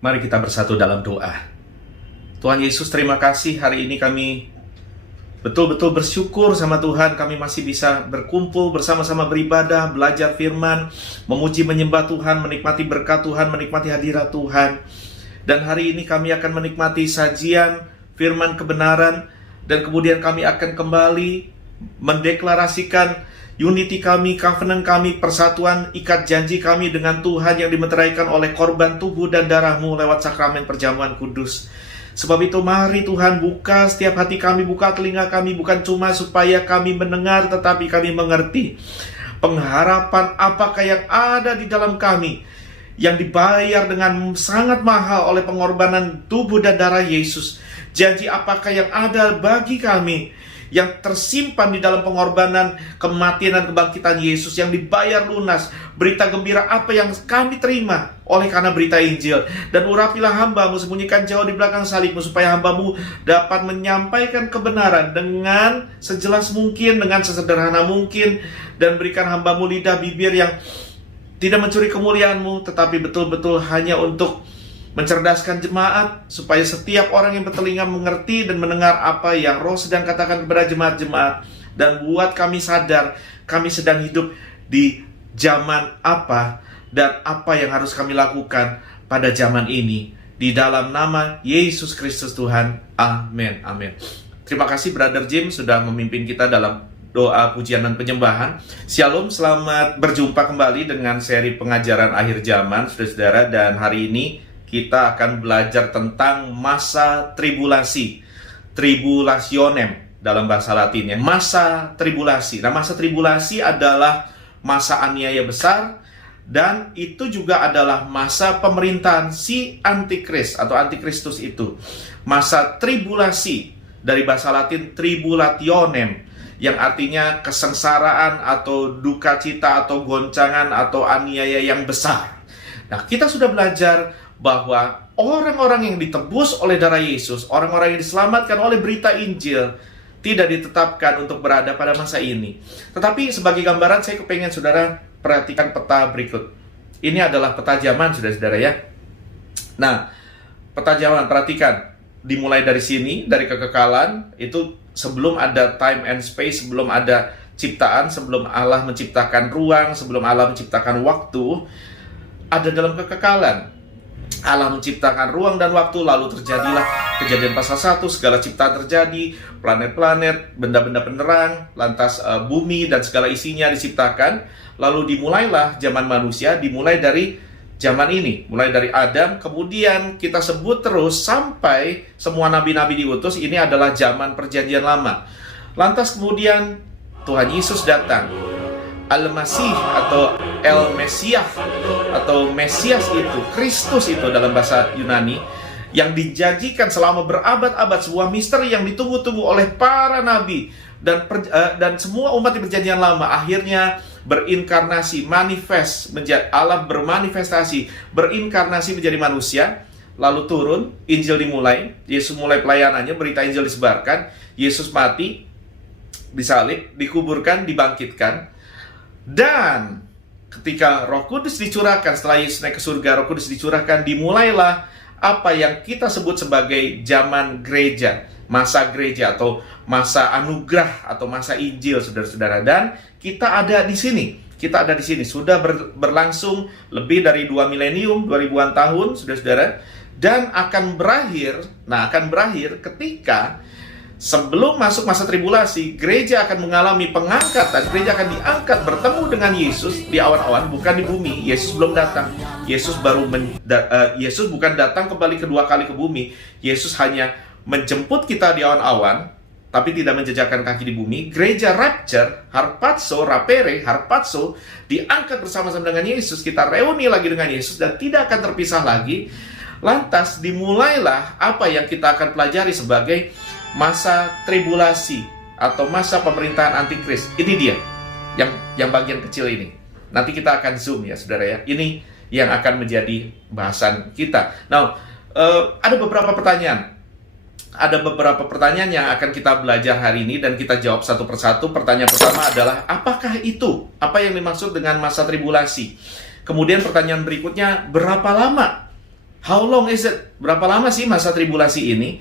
Mari kita bersatu dalam doa. Tuhan Yesus, terima kasih hari ini kami betul-betul bersyukur sama Tuhan. Kami masih bisa berkumpul bersama-sama beribadah, belajar firman, memuji menyembah Tuhan, menikmati berkat Tuhan, menikmati hadirat Tuhan. Dan hari ini kami akan menikmati sajian firman kebenaran. Dan kemudian kami akan kembali mendeklarasikan unity kami, covenant kami, persatuan ikat janji kami dengan Tuhan yang dimeteraikan oleh korban tubuh dan darah-Mu lewat sakramen perjamuan kudus. Sebab itu mari Tuhan buka setiap hati kami, buka telinga kami, bukan cuma supaya kami mendengar, tetapi kami mengerti pengharapan apakah yang ada di dalam kami, yang dibayar dengan sangat mahal oleh pengorbanan tubuh dan darah Yesus. Janji apakah yang ada bagi kami, yang tersimpan di dalam pengorbanan, kematian dan kebangkitan Yesus yang dibayar lunas. Berita gembira apa yang kami terima oleh karena berita Injil. Dan urapilah hamba-Mu, sembunyikan jauh di belakang salib-Mu, supaya hamba-Mu dapat menyampaikan kebenaran dengan sejelas mungkin, dengan sesederhana mungkin. Dan berikan hamba-Mu lidah bibir yang tidak mencuri kemuliaan-Mu, tetapi betul-betul hanya untuk mencerdaskan jemaat, supaya setiap orang yang bertelinga mengerti dan mendengar apa yang Roh sedang katakan kepada jemaat-jemaat. Dan buat kami sadar, kami sedang hidup di zaman apa, dan apa yang harus kami lakukan pada zaman ini. Di dalam nama Yesus Kristus Tuhan, amin, amin. Terima kasih Brother Jim sudah memimpin kita dalam doa pujian dan penyembahan. Shalom, selamat berjumpa kembali dengan seri pengajaran akhir zaman, saudara-saudara. Dan hari ini kita akan belajar tentang masa tribulasi, tribulationem dalam bahasa Latinnya, masa tribulasi. Nah, masa tribulasi adalah masa aniaya besar, dan itu juga adalah masa pemerintahan si antikris atau antikristus itu. Masa tribulasi dari bahasa Latin tribulationem, yang artinya kesengsaraan atau duka cita atau goncangan atau aniaya yang besar. Nah, kita sudah belajar bahwa orang-orang yang ditebus oleh darah Yesus, orang-orang yang diselamatkan oleh berita Injil, tidak ditetapkan untuk berada pada masa ini. Tetapi sebagai gambaran, saya kepengen saudara perhatikan peta berikut. Ini adalah peta zaman, saudara-saudara ya. Nah, peta zaman, perhatikan. Dimulai dari sini, dari kekekalan, itu sebelum ada time and space, sebelum ada ciptaan, sebelum Allah menciptakan ruang, sebelum Allah menciptakan waktu, ada dalam kekekalan. Allah menciptakan ruang dan waktu, lalu terjadilah Kejadian pasal 1, segala ciptaan terjadi, planet-planet, benda-benda penerang, lantas bumi dan segala isinya diciptakan. Lalu dimulailah zaman manusia, dimulai dari zaman ini, mulai dari Adam, kemudian kita sebut terus sampai semua nabi-nabi diutus. Ini adalah zaman perjanjian lama. Lantas kemudian Tuhan Yesus datang, Al-Masih atau El-Mesiah atau Mesias itu, Kristus itu dalam bahasa Yunani, yang dijanjikan selama berabad-abad, sebuah misteri yang ditunggu-tunggu oleh para nabi dan semua umat di perjanjian lama, akhirnya berinkarnasi, manifest, Allah bermanifestasi, berinkarnasi menjadi manusia, lalu turun, Injil dimulai, Yesus mulai pelayanannya, berita Injil disebarkan, Yesus mati, disalib, dikuburkan, dibangkitkan. Dan ketika Roh Kudus dicurahkan, setelah Yesus naik ke surga, Roh Kudus dicurahkan, dimulailah apa yang kita sebut sebagai zaman gereja, masa gereja atau masa anugerah atau masa Injil, saudara-saudara. Dan kita ada di sini, sudah berlangsung lebih dari 2 milenium, 2000-an tahun, saudara-saudara, dan akan berakhir ketika sebelum masuk masa tribulasi, gereja akan mengalami pengangkatan. Gereja akan diangkat bertemu dengan Yesus di awan-awan, bukan di bumi. Yesus belum datang. Yesus bukan datang kembali kedua kali ke bumi. Yesus hanya menjemput kita di awan-awan, tapi tidak menjejakkan kaki di bumi. Gereja rapture, harpazo, rapere, harpazo, diangkat bersama-sama dengan Yesus. Kita reuni lagi dengan Yesus dan tidak akan terpisah lagi. Lantas dimulailah apa yang kita akan pelajari sebagai masa tribulasi atau masa pemerintahan antikris. Ini dia yang bagian kecil ini. Nanti kita akan zoom ya saudara ya. Ini yang akan menjadi bahasan kita. Nah, ada beberapa pertanyaan. Ada beberapa pertanyaan yang akan kita belajar hari ini dan kita jawab satu persatu. Pertanyaan pertama adalah, apakah itu? Apa yang dimaksud dengan masa tribulasi? Kemudian pertanyaan berikutnya, berapa lama How long is it? Berapa lama sih masa tribulasi ini?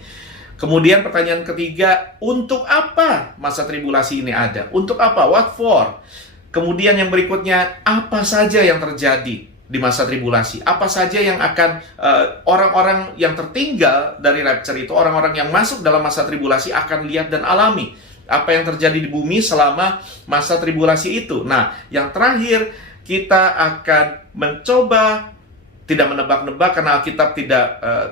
Kemudian pertanyaan ketiga, untuk apa masa tribulasi ini ada? Untuk apa? What for? Kemudian yang berikutnya, apa saja yang terjadi di masa tribulasi? Apa saja yang akan orang-orang yang tertinggal dari rapture itu, orang-orang yang masuk dalam masa tribulasi akan lihat dan alami? Apa yang terjadi di bumi selama masa tribulasi itu? Nah, yang terakhir, kita akan mencoba tidak menebak-nebak, karena Alkitab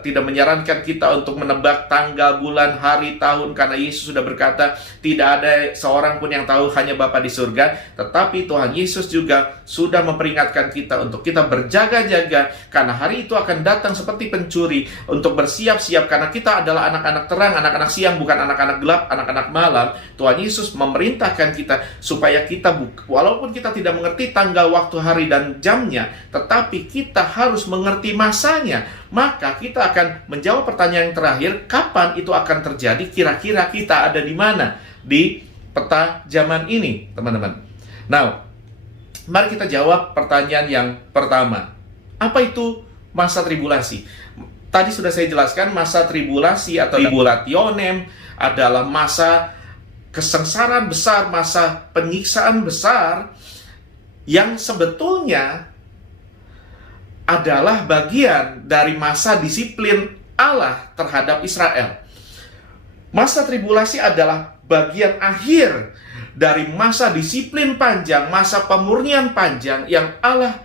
tidak menyarankan kita untuk menebak tanggal, bulan, hari, tahun, karena Yesus sudah berkata tidak ada seorang pun yang tahu, hanya Bapa di surga. Tetapi Tuhan Yesus juga sudah memperingatkan kita untuk kita berjaga-jaga, karena hari itu akan datang seperti pencuri, untuk bersiap-siap, karena kita adalah anak-anak terang, anak-anak siang, bukan anak-anak gelap, anak-anak malam. Tuhan Yesus memerintahkan kita supaya kita, walaupun kita tidak mengerti tanggal, waktu, hari, dan jamnya, tetapi kita harus mengerti masanya. Maka kita akan menjawab pertanyaan yang terakhir, kapan itu akan terjadi? Kira-kira kita ada di mana di peta zaman ini, teman-teman? Nah, mari kita jawab pertanyaan yang pertama. Apa itu masa tribulasi? Tadi sudah saya jelaskan, masa tribulasi atau tribulationem adalah masa kesengsaraan besar, masa penyiksaan besar yang sebetulnya adalah bagian dari masa disiplin Allah terhadap Israel. Masa tribulasi adalah bagian akhir dari masa disiplin panjang, masa pemurnian panjang yang Allah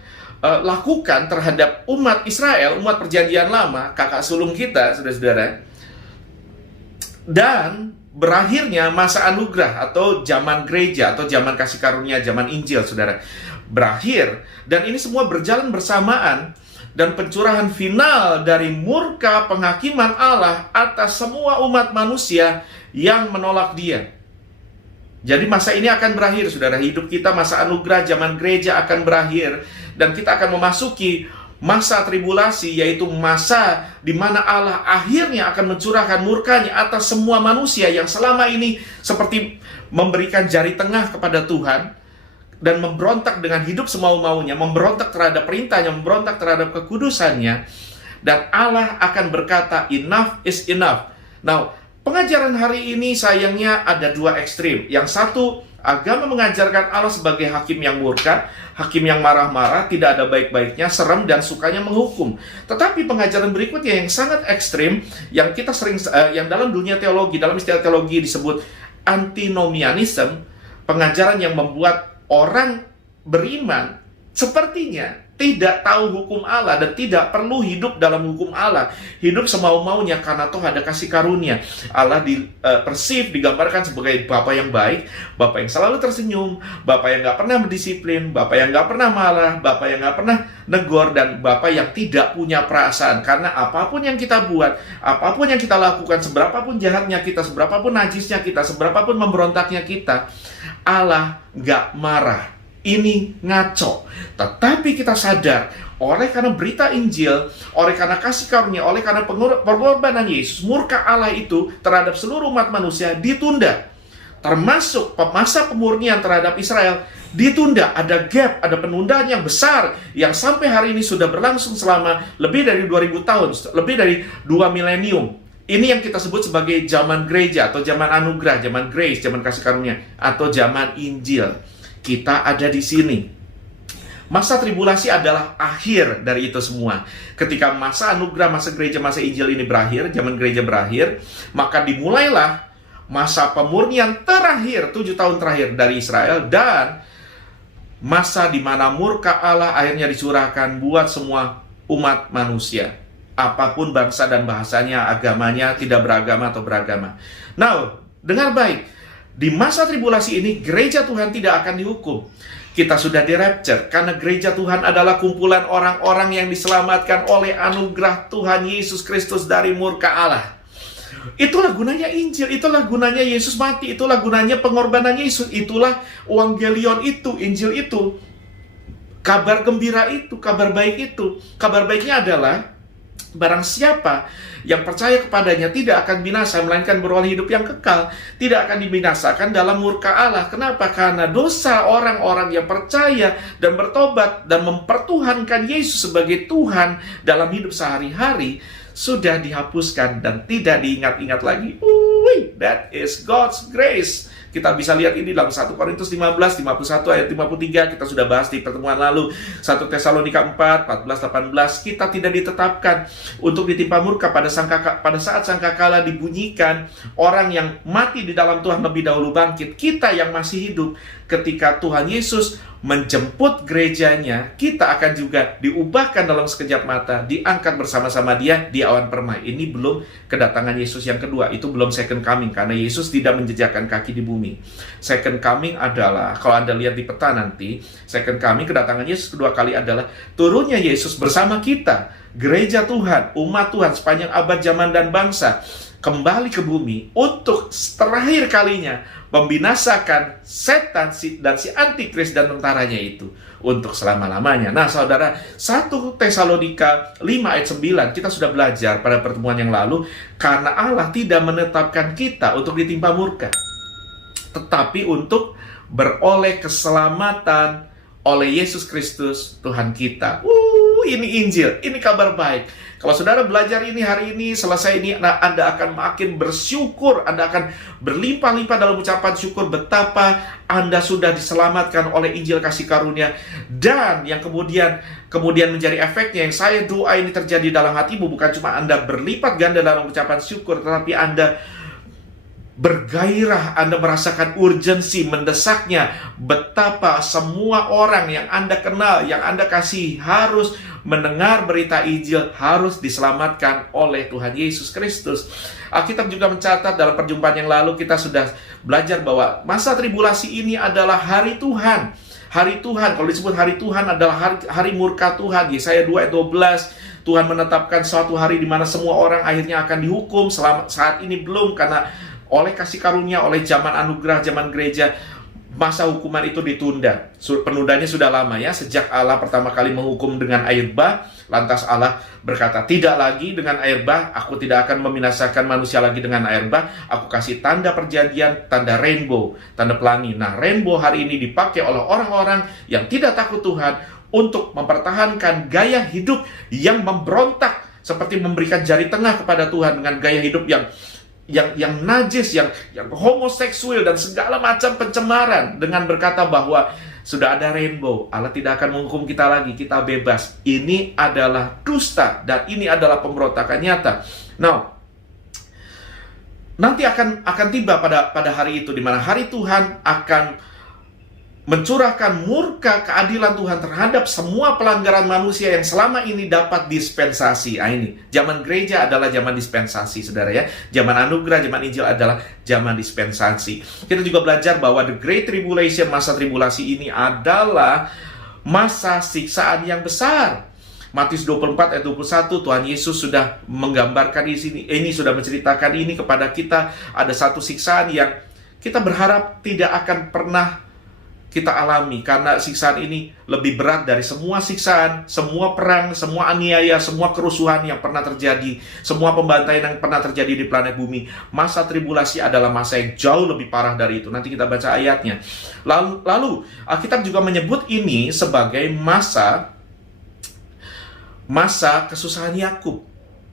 lakukan terhadap umat Israel, umat perjanjian lama, kakak sulung kita, saudara-saudara. Dan berakhirnya masa anugerah atau zaman gereja, atau zaman kasih karunia, zaman Injil, saudara, berakhir. Dan ini semua berjalan bersamaan, dan pencurahan final dari murka penghakiman Allah atas semua umat manusia yang menolak Dia. Jadi masa ini akan berakhir, saudara. Hidup kita, masa anugerah zaman gereja akan berakhir, dan kita akan memasuki masa tribulasi, yaitu masa di mana Allah akhirnya akan mencurahkan murkanya atas semua manusia yang selama ini seperti memberikan jari tengah kepada Tuhan dan memberontak dengan hidup semau-maunya, memberontak terhadap perintahnya, memberontak terhadap kekudusannya. Dan Allah akan berkata, enough is enough. Nah, pengajaran hari ini sayangnya ada dua ekstrim. Yang satu, agama mengajarkan Allah sebagai hakim yang murka, hakim yang marah-marah, tidak ada baik-baiknya, serem, dan sukanya menghukum. Tetapi pengajaran berikutnya yang sangat ekstrim, yang kita sering, yang dalam dunia teologi, dalam istilah teologi disebut antinomianism, pengajaran yang membuat orang beriman sepertinya tidak tahu hukum Allah dan tidak perlu hidup dalam hukum Allah, hidup semau-maunya karena toh ada kasih karunia. Allah digambarkan sebagai Bapa yang baik, Bapa yang selalu tersenyum, Bapa yang nggak pernah mendisiplin, Bapa yang nggak pernah marah, Bapa yang nggak pernah negor, dan Bapa yang tidak punya perasaan. Karena apapun yang kita buat, apapun yang kita lakukan, seberapapun jahatnya kita, seberapapun najisnya kita, seberapapun memberontaknya kita, Allah nggak marah. Ini ngaco. Tetapi kita sadar, oleh karena berita Injil, oleh karena kasih karunia, oleh karena pengorbanan Yesus, murka Allah itu terhadap seluruh umat manusia ditunda. Termasuk masa pemurnian terhadap Israel ditunda. Ada gap, ada penundaan yang besar yang sampai hari ini sudah berlangsung selama lebih dari 2000 tahun, lebih dari 2 milenium. Ini yang kita sebut sebagai zaman gereja, atau zaman anugerah, zaman grace, zaman kasih karunia, atau zaman Injil. Kita ada di sini. Masa tribulasi adalah akhir dari itu semua. Ketika masa anugerah, masa gereja, masa Injil ini berakhir, zaman gereja berakhir, maka dimulailah masa pemurnian terakhir, 7 tahun terakhir dari Israel, dan masa di mana murka Allah akhirnya dicurahkan buat semua umat manusia. Apapun bangsa dan bahasanya, agamanya, tidak beragama atau beragama. Nah, dengar baik. Di masa tribulasi ini, gereja Tuhan tidak akan dihukum. Kita sudah di rapture, karena gereja Tuhan adalah kumpulan orang-orang yang diselamatkan oleh anugerah Tuhan Yesus Kristus dari murka Allah. Itulah gunanya Injil, itulah gunanya Yesus mati, itulah gunanya pengorbanan Yesus, itulah Evangelion itu, Injil itu, kabar gembira itu, kabar baik itu. Kabar baiknya adalah Barang siapa yang percaya kepadanya tidak akan binasa, melainkan beroleh hidup yang kekal. Tidak akan dibinasakan dalam murka Allah. Kenapa? Karena dosa orang-orang yang percaya dan bertobat dan mempertuhankan Yesus sebagai Tuhan dalam hidup sehari-hari sudah dihapuskan dan tidak diingat-ingat lagi. That is God's grace. Kita bisa lihat ini dalam 1 Korintus 15, 51 ayat 53. Kita sudah bahas di pertemuan lalu. 1 Tesalonika 4, 14, 18. Kita tidak ditetapkan untuk ditimpa murka pada saat sangkakala dibunyikan. Orang yang mati di dalam Tuhan lebih dahulu bangkit. Kita yang masih hidup, ketika Tuhan Yesus menjemput gerejanya, kita akan juga diubahkan dalam sekejap mata, diangkat bersama-sama Dia di awan permai. Ini belum kedatangan Yesus yang kedua, itu belum second coming, karena Yesus tidak menjejakkan kaki di bumi. Second coming adalah, kalau Anda lihat di peta nanti, second coming, kedatangan Yesus kedua kali adalah turunnya Yesus bersama kita, gereja Tuhan, umat Tuhan sepanjang abad zaman dan bangsa, kembali ke bumi untuk terakhir kalinya membinasakan setan dan si antikris dan tentaranya itu untuk selama-lamanya. Nah, saudara, 1 Tesalonika 5 ayat 9 kita sudah belajar pada pertemuan yang lalu, karena Allah tidak menetapkan kita untuk ditimpa murka, tetapi untuk beroleh keselamatan oleh Yesus Kristus Tuhan kita. Ini Injil, ini kabar baik. Kalau saudara belajar ini hari ini, selesai ini, Anda akan makin bersyukur, Anda akan berlimpah-limpah dalam ucapan syukur betapa Anda sudah diselamatkan oleh Injil kasih karunia. Dan yang kemudian menjadi efeknya, yang saya doa ini terjadi dalam hatimu, bukan cuma Anda berlipat ganda dalam ucapan syukur, tetapi Anda bergairah, Anda merasakan urgensi, mendesaknya, betapa semua orang yang Anda kenal, yang Anda kasih harus mendengar berita Injil, harus diselamatkan oleh Tuhan Yesus Kristus. Alkitab juga mencatat dalam perjumpaan yang lalu kita sudah belajar bahwa masa tribulasi ini adalah hari Tuhan. Hari Tuhan, kalau disebut hari Tuhan adalah hari murka Tuhan. Yesaya 2 ayat 12, Tuhan menetapkan suatu hari di mana semua orang akhirnya akan dihukum. Saat ini belum, karena oleh kasih karunia, oleh zaman anugerah, zaman gereja, masa hukuman itu ditunda. Penundanya sudah lama ya, sejak Allah pertama kali menghukum dengan air bah. Lantas Allah berkata, tidak lagi dengan air bah, aku tidak akan membinasakan manusia lagi dengan air bah. Aku kasih tanda perjanjian, tanda rainbow, tanda pelangi. Nah, rainbow hari ini dipakai oleh orang-orang yang tidak takut Tuhan untuk mempertahankan gaya hidup yang memberontak, seperti memberikan jari tengah kepada Tuhan dengan gaya hidup yang najis, yang homoseksual dan segala macam pencemaran, dengan berkata bahwa sudah ada rainbow, Allah tidak akan menghukum kita lagi, kita bebas. Ini adalah dusta dan ini adalah pemberontakan nyata. Now, nanti akan tiba pada hari itu, di mana hari Tuhan akan mencurahkan murka keadilan Tuhan terhadap semua pelanggaran manusia yang selama ini dapat dispensasi. Ini zaman gereja adalah zaman dispensasi, saudara ya. Zaman anugerah, zaman Injil adalah zaman dispensasi. Kita juga belajar bahwa the Great Tribulation, masa tribulasi ini adalah masa siksaan yang besar. Matius 24 ayat 21, Tuhan Yesus sudah menggambarkan di sini, ini sudah menceritakan ini kepada kita. Ada satu siksaan yang kita berharap tidak akan pernah kita alami, karena siksaan ini lebih berat dari semua siksaan, semua perang, semua aniaya, semua kerusuhan yang pernah terjadi, semua pembantaian yang pernah terjadi di planet bumi. Masa tribulasi adalah masa yang jauh lebih parah dari itu. Nanti kita baca ayatnya. Lalu Alkitab juga menyebut ini sebagai masa kesusahan Yakub.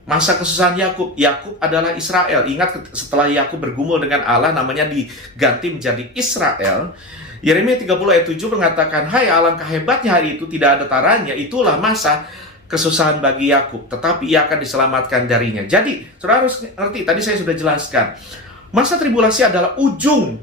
Masa kesusahan Yakub. Yakub adalah Israel. Ingat, setelah Yakub bergumul dengan Allah, namanya diganti menjadi Israel. Yeremia 30 ayat 7 mengatakan, hai, alangkah hebatnya hari itu, tidak ada taranya. Itulah masa kesusahan bagi Yakub, tetapi ia akan diselamatkan darinya. Jadi, saudara harus ngerti, tadi saya sudah jelaskan, masa tribulasi adalah ujung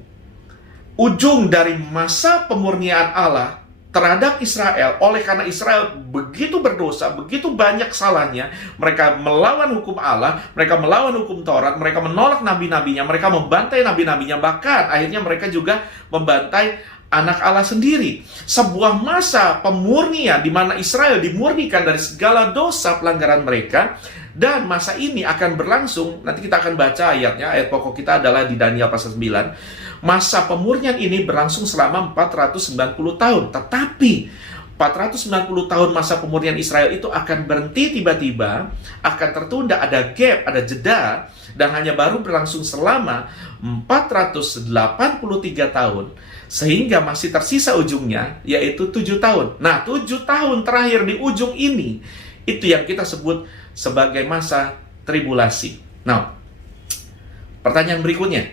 dari masa pemurnian Allah terhadap Israel. Oleh karena Israel begitu berdosa, begitu banyak salahnya, mereka melawan hukum Allah, mereka melawan hukum Taurat, mereka menolak nabi-nabinya, mereka membantai nabi-nabinya, bahkan akhirnya mereka juga membantai anak Allah sendiri. Sebuah masa pemurnian di mana Israel dimurnikan dari segala dosa pelanggaran mereka. Dan masa ini akan berlangsung, nanti kita akan baca ayatnya, ayat pokok kita adalah di Daniel pasal 9. Masa pemurnian ini berlangsung selama 490 tahun. Tetapi 490 tahun masa pemurnian Israel itu akan berhenti tiba-tiba, akan tertunda, ada gap, ada jeda, dan hanya baru berlangsung selama 483 tahun, sehingga masih tersisa ujungnya, yaitu 7 tahun. Nah, 7 tahun terakhir di ujung ini, itu yang kita sebut sebagai masa tribulasi. Nah, pertanyaan berikutnya,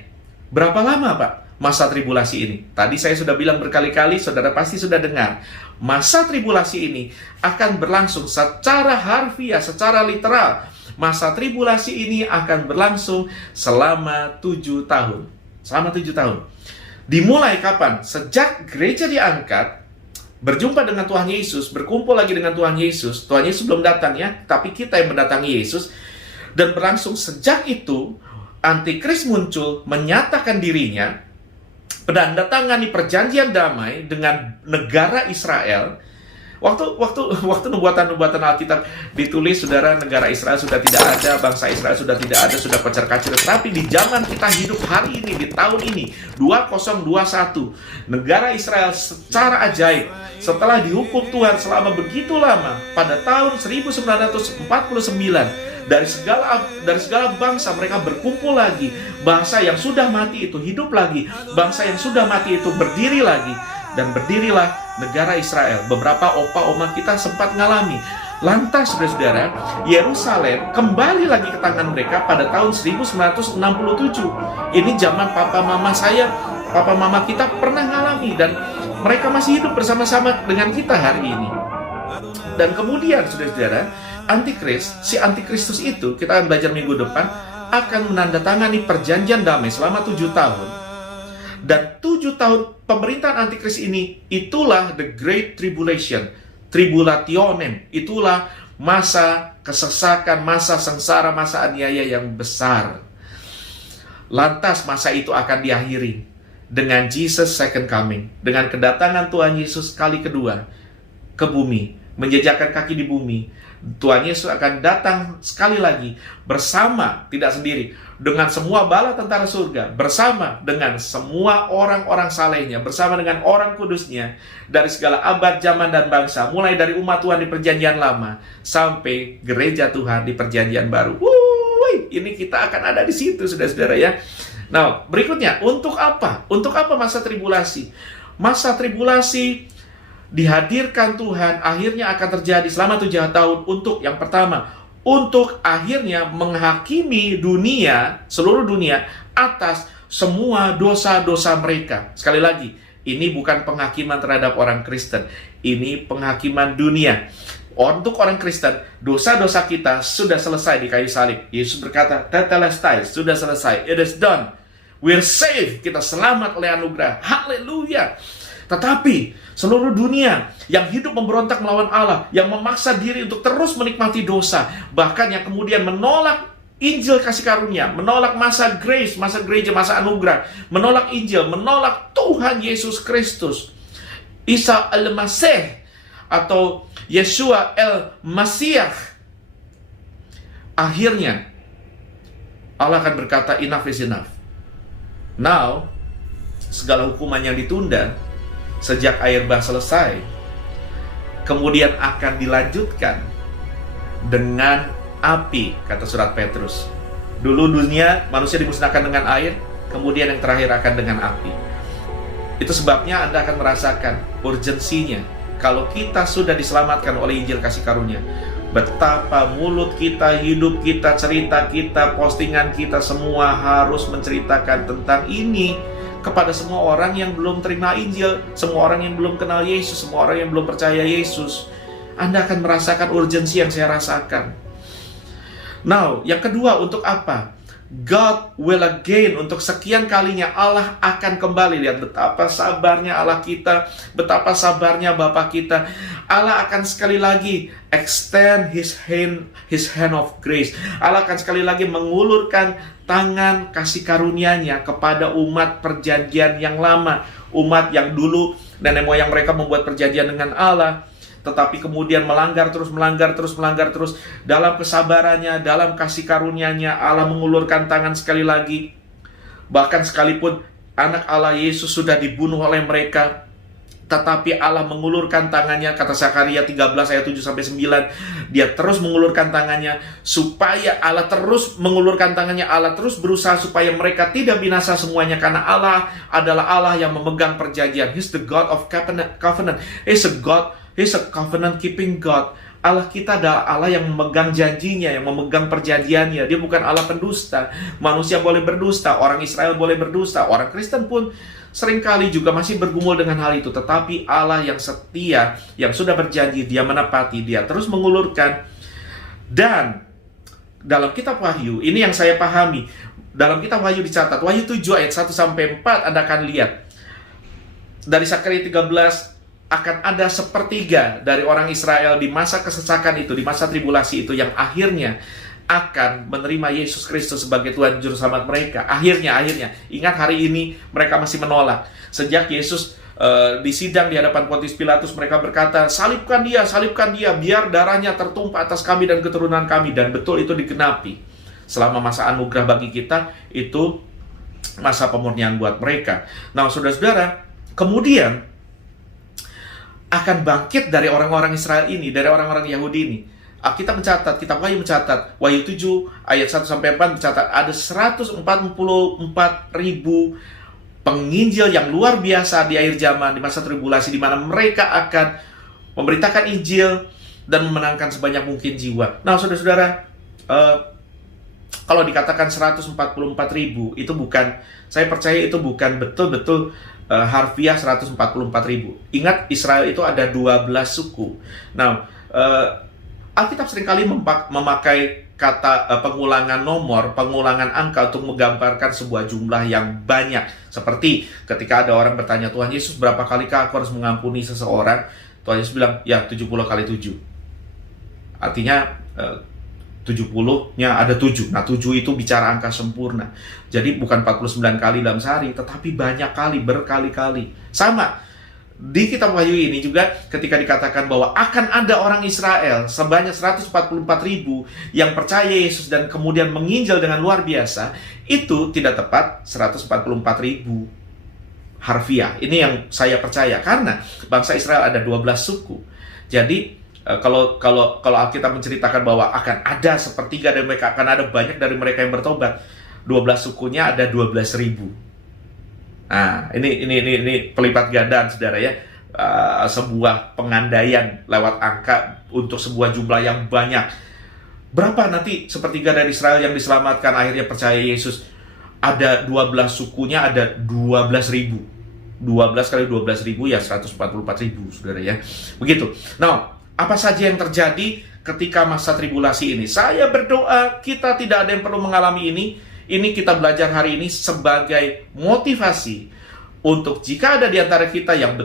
berapa lama Pak masa tribulasi ini? Tadi saya sudah bilang berkali-kali, saudara pasti sudah dengar. Masa tribulasi ini akan berlangsung secara harfiah, secara literal. Masa tribulasi ini akan berlangsung selama 7 tahun. Selama 7 tahun. Dimulai kapan? Sejak gereja diangkat, berjumpa dengan Tuhan Yesus, berkumpul lagi dengan Tuhan Yesus. Tuhan Yesus belum datang ya, tapi kita yang mendatangi Yesus. Dan berlangsung sejak itu, Antikris muncul, menyatakan dirinya, menandatangani perjanjian damai dengan negara Israel. Waktu nubuatan Alkitab ditulis, saudara, negara Israel sudah tidak ada, bangsa Israel sudah tidak ada, sudah kocar-kacir. Tapi di zaman kita hidup hari ini, di tahun ini, 2021, negara Israel secara ajaib, setelah dihukum Tuhan selama begitu lama, pada tahun 1949, dari segala bangsa mereka berkumpul lagi. Bangsa yang sudah mati itu hidup lagi. Bangsa yang sudah mati itu berdiri lagi. Dan berdirilah negara Israel. Beberapa opa-oma kita sempat ngalami. Lantas, saudara-saudara, Yerusalem kembali lagi ke tangan mereka pada tahun 1967. Ini zaman papa mama saya, papa mama kita pernah ngalami. Dan mereka masih hidup bersama-sama dengan kita hari ini. Dan kemudian, saudara-saudara, si Antikristus itu, kita akan belajar minggu depan, akan menandatangani perjanjian damai selama 7 tahun. Dan 7 tahun pemerintahan Antikris ini, itulah the Great Tribulation, Tribulationem. Itulah masa kesesakan, masa sengsara, masa aniaya yang besar. Lantas masa itu akan diakhiri dengan Jesus second coming, dengan kedatangan Tuhan Yesus kali kedua ke bumi, menjejakkan kaki di bumi. Tuhan Yesus akan datang sekali lagi bersama, tidak sendiri, dengan semua bala tentara surga, bersama dengan semua orang-orang salehnya, bersama dengan orang kudusnya, dari segala abad, zaman, dan bangsa, mulai dari umat Tuhan di perjanjian lama sampai gereja Tuhan di perjanjian baru. Ini kita akan ada di situ, saudara-saudara ya. Nah, berikutnya, untuk apa? Untuk apa masa tribulasi? Masa tribulasi dihadirkan Tuhan, akhirnya akan terjadi selama 7 tahun untuk yang pertama, untuk akhirnya menghakimi dunia, seluruh dunia, atas semua dosa-dosa mereka. Sekali lagi, ini bukan penghakiman terhadap orang Kristen, ini penghakiman dunia. Untuk orang Kristen, dosa-dosa kita sudah selesai di kayu salib. Yesus berkata, tetelestai, sudah selesai, it is done. We're saved, kita selamat oleh anugerah. Haleluya. Tetapi seluruh dunia yang hidup memberontak melawan Allah, yang memaksa diri untuk terus menikmati dosa, bahkan yang kemudian menolak Injil kasih karunia, menolak masa grace, masa gereja, masa anugerah, menolak Injil, menolak Tuhan Yesus Kristus, Isa al-Masih atau Yeshua el-Masiyah, akhirnya Allah akan berkata, enough is enough. Now, segala hukuman yang ditunda sejak air bah selesai, kemudian akan dilanjutkan dengan api, kata surat Petrus. Dulu dunia, manusia dimusnahkan dengan air, kemudian yang terakhir akan dengan api. Itu sebabnya Anda akan merasakan urgensinya. Kalau kita sudah diselamatkan oleh Injil kasih karunia, betapa mulut kita, hidup kita, cerita kita, postingan kita, semua harus menceritakan tentang ini kepada semua orang yang belum terima Injil, semua orang yang belum kenal Yesus, semua orang yang belum percaya Yesus. Anda akan merasakan urgensi yang saya rasakan. Now, yang kedua, untuk apa? God will again, untuk sekian kalinya Allah akan kembali. Lihat betapa sabarnya Allah kita, betapa sabarnya Bapa kita. Allah akan sekali lagi extend his hand of grace. Allah akan sekali lagi mengulurkan tangan kasih karunia-Nya kepada umat perjanjian yang lama, umat yang dulu nenek moyang mereka membuat perjanjian dengan Allah, tetapi kemudian melanggar terus. Dalam kesabarannya, dalam kasih karunia-Nya, Allah mengulurkan tangan sekali lagi. Bahkan sekalipun anak Allah Yesus sudah dibunuh oleh mereka, Tetapi Allah mengulurkan tangannya, kata Zakaria 13 ayat 7-9, dia terus mengulurkan tangannya, supaya Allah terus mengulurkan tangannya, Allah terus berusaha supaya mereka tidak binasa semuanya, karena Allah adalah Allah yang memegang perjanjian. He's the God of covenant. He's a covenant keeping God. Allah kita adalah Allah yang memegang janjinya, yang memegang perjanjiannya. Dia bukan Allah pendusta. Manusia boleh berdusta, orang Israel boleh berdusta, orang Kristen pun seringkali juga masih bergumul dengan hal itu. Tetapi Allah yang setia, yang sudah berjanji, dia menepati, dia terus mengulurkan. Dan dalam kitab Wahyu, ini yang saya pahami, dalam kitab Wahyu dicatat, Wahyu 7 ayat 1-4, Anda akan lihat dari Zakaria 13, akan ada sepertiga dari orang Israel di masa kesesakan itu, di masa tribulasi itu, yang akhirnya akan menerima Yesus Kristus sebagai Tuhan Juru Selamat mereka. Akhirnya, ingat hari ini mereka masih menolak. Sejak Yesus disidang di hadapan Pontius Pilatus, mereka berkata, salibkan dia, biar darahnya tertumpah atas kami dan keturunan kami. Dan betul itu digenapi. Selama masa anugerah bagi kita, itu masa pemurnian buat mereka. Nah, saudara-saudara, kemudian akan bangkit dari orang-orang Israel ini, dari orang-orang Yahudi ini. Kita mencatat, kitab Wahyu mencatat, Wahyu 7 ayat 1-4 mencatat ada 144.000 penginjil yang luar biasa di akhir zaman, di masa tribulasi, di mana mereka akan memberitakan Injil dan memenangkan sebanyak mungkin jiwa. Nah, saudara-saudara, kalau dikatakan 144.000, itu bukan, saya percaya itu bukan betul-betul harfiah 144.000. Ingat, Israel itu ada 12 suku. Nah, Alkitab seringkali memakai kata pengulangan nomor, pengulangan angka untuk menggambarkan sebuah jumlah yang banyak. Seperti ketika ada orang bertanya, Tuhan Yesus, berapa kalikah aku harus mengampuni seseorang? Tuhan Yesus bilang, ya 70 kali 7. Artinya 70-nya ada 7. Nah, 7 itu bicara angka sempurna. Jadi bukan 49 kali dalam sehari, tetapi banyak kali, berkali-kali. Sama di kitab Wahyu ini juga, ketika dikatakan bahwa akan ada orang Israel sebanyak 144.000 yang percaya Yesus dan kemudian menginjil dengan luar biasa, itu tidak tepat 144.000 harfiah. Ini yang saya percaya, karena bangsa Israel ada 12 suku. Jadi kalau Alkitab menceritakan bahwa akan ada sepertiga dari mereka, akan ada banyak dari mereka yang bertobat, 12 sukunya ada 12.000. Nah, ini pelipat gandaan, saudara ya. Sebuah pengandaian lewat angka untuk sebuah jumlah yang banyak. Berapa nanti sepertiga dari Israel yang diselamatkan akhirnya percaya Yesus? Ada 12 sukunya, ada 12.000. 12 kali 12.000 ya 144.000, saudara ya. Begitu. Nah, apa saja yang terjadi ketika masa tribulasi ini? Saya berdoa kita tidak ada yang perlu mengalami ini. Ini kita belajar hari ini sebagai motivasi untuk jika ada di antara kita yang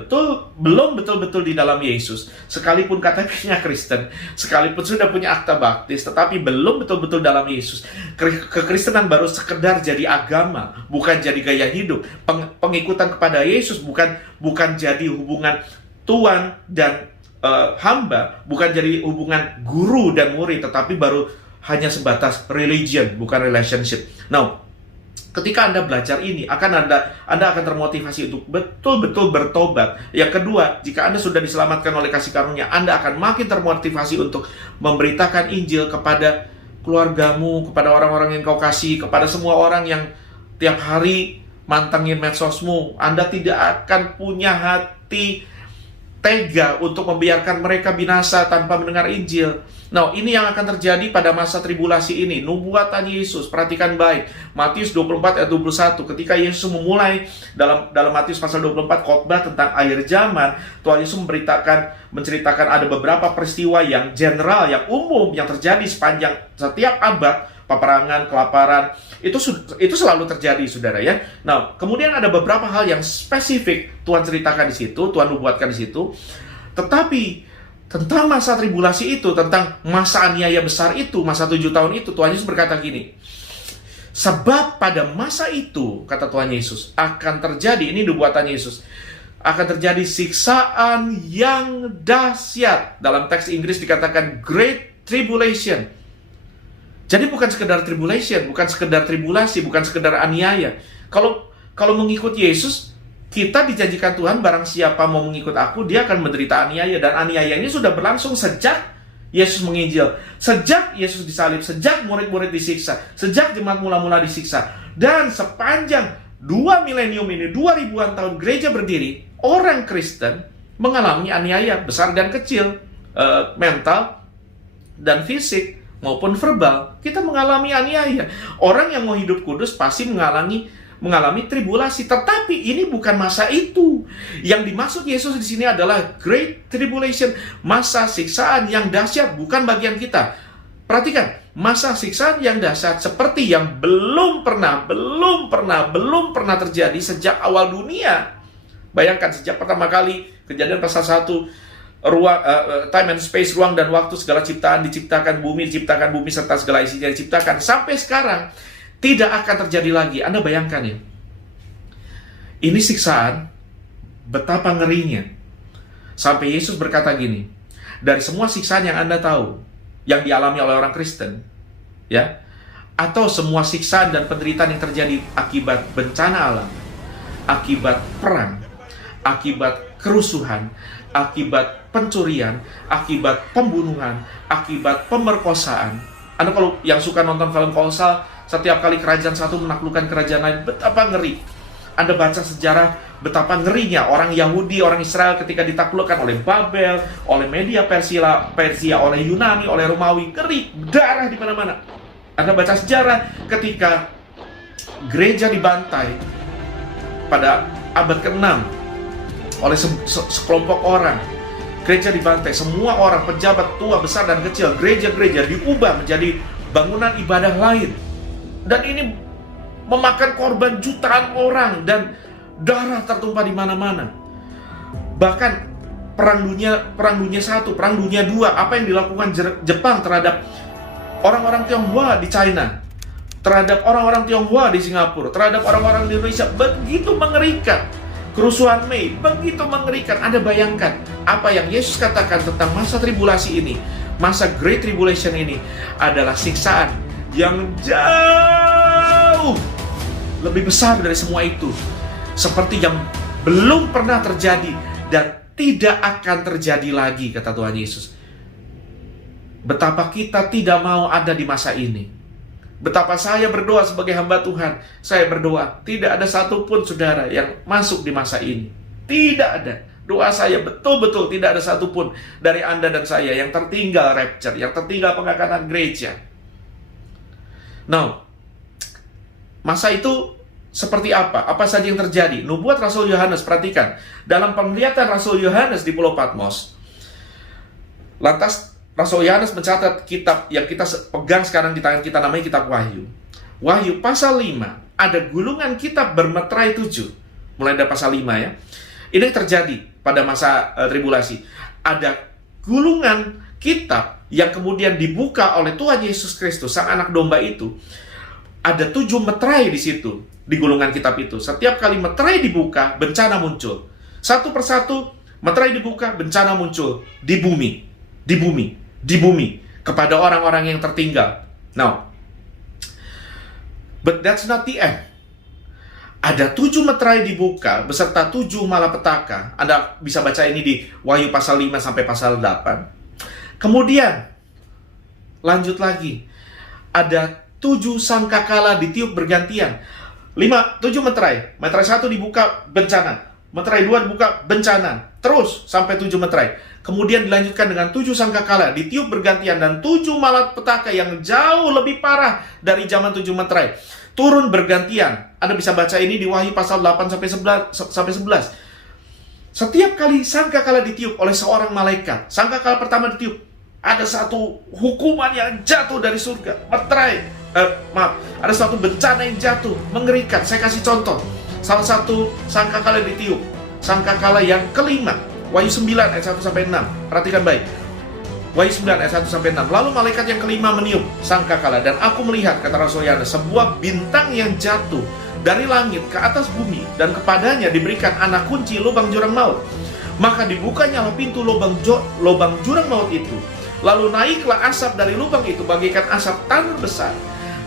belum betul-betul di dalam Yesus, sekalipun KTP-nya Kristen, sekalipun sudah punya akta baptis, tetapi belum betul-betul dalam Yesus. Kekristenan baru sekedar jadi agama, bukan jadi gaya hidup. Pengikutan kepada Yesus bukan jadi hubungan tuan dan hamba, bukan jadi hubungan guru dan murid, tetapi baru hanya sebatas religion, bukan relationship. Nah, ketika Anda belajar ini, Anda akan termotivasi untuk betul-betul bertobat. Yang kedua, jika Anda sudah diselamatkan oleh kasih karunia, Anda akan makin termotivasi untuk memberitakan Injil kepada keluargamu, kepada orang-orang yang kau kasih, kepada semua orang yang tiap hari mantengin medsosmu. Anda tidak akan punya hati tega untuk membiarkan mereka binasa tanpa mendengar Injil. Nah, ini yang akan terjadi pada masa tribulasi ini. Nubuatan Yesus, perhatikan baik. Matius 24 ayat 21, ketika Yesus memulai dalam Matius pasal 24 khotbah tentang akhir zaman, Tuhan Yesus menceritakan ada beberapa peristiwa yang general, yang umum, yang terjadi sepanjang setiap abad. Peperangan, kelaparan, itu selalu terjadi, saudara ya. Nah, kemudian ada beberapa hal yang spesifik Tuhan ceritakan di situ, Tuhan nubuatkan di situ. Tetapi tentang masa tribulasi itu, tentang masa aniaya besar itu, masa 7 tahun itu, Tuhan Yesus berkata gini, sebab pada masa itu, kata Tuhan Yesus, akan terjadi, ini nubuatan Yesus, akan terjadi siksaan yang dahsyat. Dalam teks Inggris dikatakan Great Tribulation. Jadi bukan sekedar tribulation, bukan sekedar tribulasi, bukan sekedar aniaya. Kalau mengikut Yesus, Kita dijanjikan Tuhan, barang siapa mau mengikut aku, dia akan menderita aniaya. Dan aniaya ini sudah berlangsung sejak Yesus menginjil, sejak Yesus disalib, sejak murid-murid disiksa, sejak jemaat mula-mula disiksa. Dan sepanjang 2 milenium ini, 2000-an tahun gereja berdiri, orang Kristen mengalami aniaya besar dan kecil, mental dan fisik maupun verbal. Kita mengalami aniaya. Orang yang mau hidup kudus pasti mengalami tribulasi, tetapi ini bukan masa itu. Yang dimaksud Yesus di sini adalah Great Tribulation, masa siksaan yang dahsyat, bukan bagian kita. Perhatikan, masa siksaan yang dahsyat seperti yang belum pernah terjadi sejak awal dunia. Bayangkan, sejak pertama kali Kejadian pasal 1, time and space, ruang dan waktu, segala ciptaan diciptakan, bumi serta segala isinya diciptakan, sampai sekarang tidak akan terjadi lagi. Anda bayangkan ya, ini siksaan, betapa ngerinya. Sampai Yesus berkata gini, dari semua siksaan yang Anda tahu, yang dialami oleh orang Kristen, ya, atau semua siksaan dan penderitaan yang terjadi akibat bencana alam, akibat perang, akibat kerusuhan, akibat pencurian, akibat pembunuhan, akibat pemerkosaan. Anda kalau yang suka nonton film kolosal, setiap kali kerajaan satu menaklukkan kerajaan lain, betapa ngeri. Anda baca sejarah betapa ngerinya orang Yahudi, orang Israel ketika ditaklukkan oleh Babel, oleh Media Persia, oleh Yunani, oleh Romawi. Ngeri, darah di mana-mana. Anda baca sejarah ketika gereja dibantai pada abad ke-6 oleh sekelompok orang. Gereja dibantai, semua orang, pejabat tua, besar dan kecil, gereja-gereja diubah menjadi bangunan ibadah lain. Dan ini memakan korban jutaan orang dan darah tertumpah di mana-mana. Bahkan perang dunia 1, perang dunia 2, apa yang dilakukan Jepang terhadap orang-orang Tionghoa di China, terhadap orang-orang Tionghoa di Singapura, terhadap orang-orang di Indonesia, begitu mengerikan. Kerusuhan Mei, begitu mengerikan. Anda bayangkan apa yang Yesus katakan tentang masa tribulasi ini, masa Great Tribulation ini adalah siksaan yang jauh lebih besar dari semua itu, seperti yang belum pernah terjadi dan tidak akan terjadi lagi, kata Tuhan Yesus. Betapa kita tidak mau ada di masa ini. Betapa saya berdoa sebagai hamba Tuhan, saya berdoa tidak ada satupun saudara yang masuk di masa ini. Tidak ada. Doa saya betul-betul tidak ada satupun dari Anda dan saya yang tertinggal rapture, yang tertinggal pengangkatan gereja. Now, masa itu seperti apa? Apa saja yang terjadi? Nubuat Rasul Yohanes, perhatikan. Dalam penglihatan Rasul Yohanes di Pulau Patmos, lantas Rasul Yohanes mencatat kitab yang kita pegang sekarang di tangan kita, namanya kitab Wahyu. Wahyu pasal 5, ada gulungan kitab bermeterai 7. Mulai dari pasal 5 ya. Ini terjadi pada masa tribulasi. Ada gulungan kitab yang kemudian dibuka oleh Tuhan Yesus Kristus, Sang Anak Domba itu. Ada 7 meterai di situ, di gulungan kitab itu. Setiap kali meterai dibuka, bencana muncul. Satu persatu meterai dibuka, bencana muncul di bumi, kepada orang-orang yang tertinggal. Now, but that's not the end. Ada 7 meterai dibuka beserta 7 malapetaka. Anda bisa baca ini di Wahyu pasal 5 sampai pasal 8. Kemudian lanjut lagi. Ada 7 sangkakala ditiup bergantian. 7 meterai. Meterai 1 dibuka, bencana. Meterai 2 dibuka, bencana. Terus sampai 7 meterai. Kemudian dilanjutkan dengan 7 sangkakala ditiup bergantian, dan 7 malapetaka yang jauh lebih parah dari zaman 7 meterai turun bergantian. Anda bisa baca ini di Wahyu pasal 8 sampai 11. Setiap kali sangkakala ditiup oleh seorang malaikat, sangkakala pertama ditiup, ada satu hukuman yang jatuh dari surga. Ada suatu bencana yang jatuh, mengerikan. Saya kasih contoh. Salah satu sangkakala ditiup, sangkakala yang kelima, Wahyu 9 ayat 1 sampai 6. Perhatikan baik. Wahyu 9 ayat 1 sampai 6. Lalu malaikat yang kelima meniup sangkakala, dan aku melihat, kata Rasul Yohanes, sebuah bintang yang jatuh dari langit ke atas bumi, dan kepadanya diberikan anak kunci lubang jurang maut. Maka dibukanyalah pintu lubang jurang maut itu. Lalu naiklah asap dari lubang itu bagaikan asap tanur besar,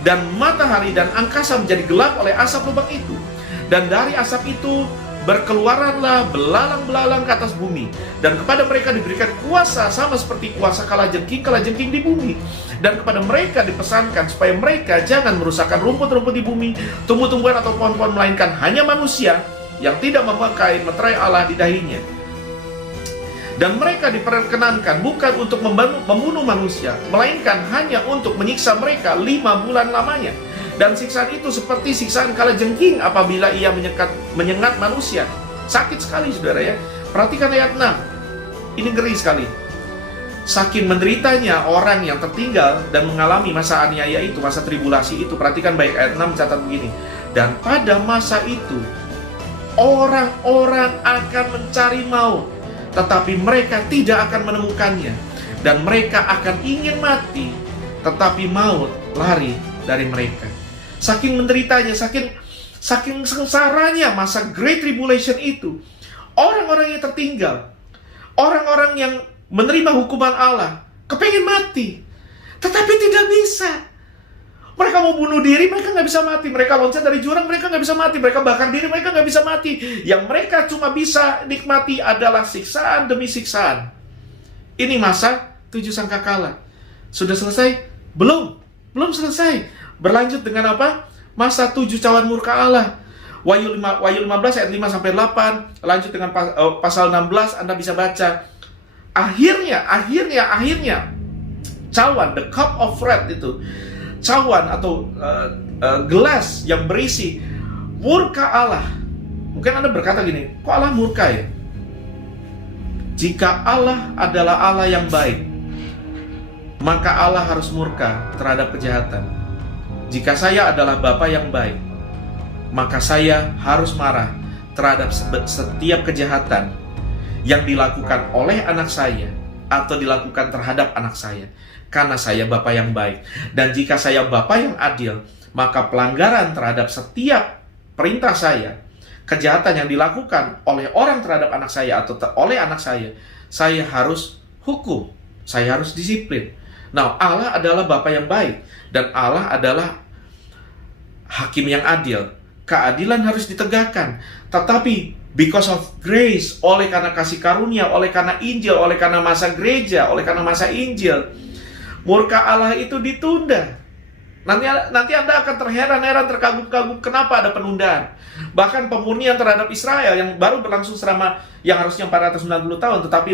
dan matahari dan angkasa menjadi gelap oleh asap lubang itu. Dan dari asap itu berkeluaranlah belalang-belalang ke atas bumi, dan kepada mereka diberikan kuasa sama seperti kuasa kalajengking di bumi. Dan kepada mereka dipesankan supaya mereka jangan merusakkan rumput-rumput di bumi, tumbuh-tumbuhan atau pohon-pohon, melainkan hanya manusia yang tidak memakai meterai Allah di dahinya. Dan mereka diperkenankan bukan untuk membunuh manusia, melainkan hanya untuk menyiksa mereka 5 bulan lamanya. Dan siksaan itu seperti siksaan kalajengking apabila ia menyengat manusia. Sakit sekali, saudara ya. Perhatikan ayat 6. Ini ngeri sekali. Saking menderitanya orang yang tertinggal dan mengalami masa aniaya itu, masa tribulasi itu. Perhatikan baik, ayat 6 catat begini. Dan pada masa itu, orang-orang akan mencari maut, tetapi mereka tidak akan menemukannya. Dan mereka akan ingin mati, tetapi maut lari dari mereka. Saking menderitanya, saking sengsaranya masa Great Tribulation itu, orang-orang yang tertinggal, orang-orang yang menerima hukuman Allah, kepengen mati, tetapi tidak bisa. Mereka mau bunuh diri, mereka nggak bisa mati. Mereka loncat dari jurang, mereka nggak bisa mati. Mereka bakar diri, mereka nggak bisa mati. Yang mereka cuma bisa nikmati adalah siksaan demi siksaan. Ini masa 7 sangkakala. Sudah selesai? Belum selesai. Berlanjut dengan apa? Masa 7 cawan murka Allah. Wahyu 15 ayat 5 sampai 8. Lanjut dengan pasal 16, Anda bisa baca. Akhirnya cawan, the cup of wrath itu, cawan atau gelas yang berisi murka Allah. Mungkin Anda berkata gini, kok Allah murka ya? Jika Allah adalah Allah yang baik, maka Allah harus murka terhadap kejahatan. Jika saya adalah Bapa yang baik, maka saya harus marah terhadap setiap kejahatan yang dilakukan oleh anak saya atau dilakukan terhadap anak saya, karena saya Bapa yang baik. Dan jika saya Bapa yang adil, maka pelanggaran terhadap setiap perintah saya, kejahatan yang dilakukan oleh orang terhadap anak saya atau oleh anak saya harus hukum, saya harus disiplin. Nah, Allah adalah Bapa yang baik, dan Allah adalah Hakim yang adil. Keadilan harus ditegakkan. Tetapi because of grace, oleh karena kasih karunia, oleh karena Injil, oleh karena masa gereja, oleh karena masa Injil, murka Allah itu ditunda. Nanti Anda akan terheran-heran, terkagum-kagum kenapa ada penundaan. Bahkan pemurnian terhadap Israel yang baru berlangsung selama, yang harusnya 490 tahun, tetapi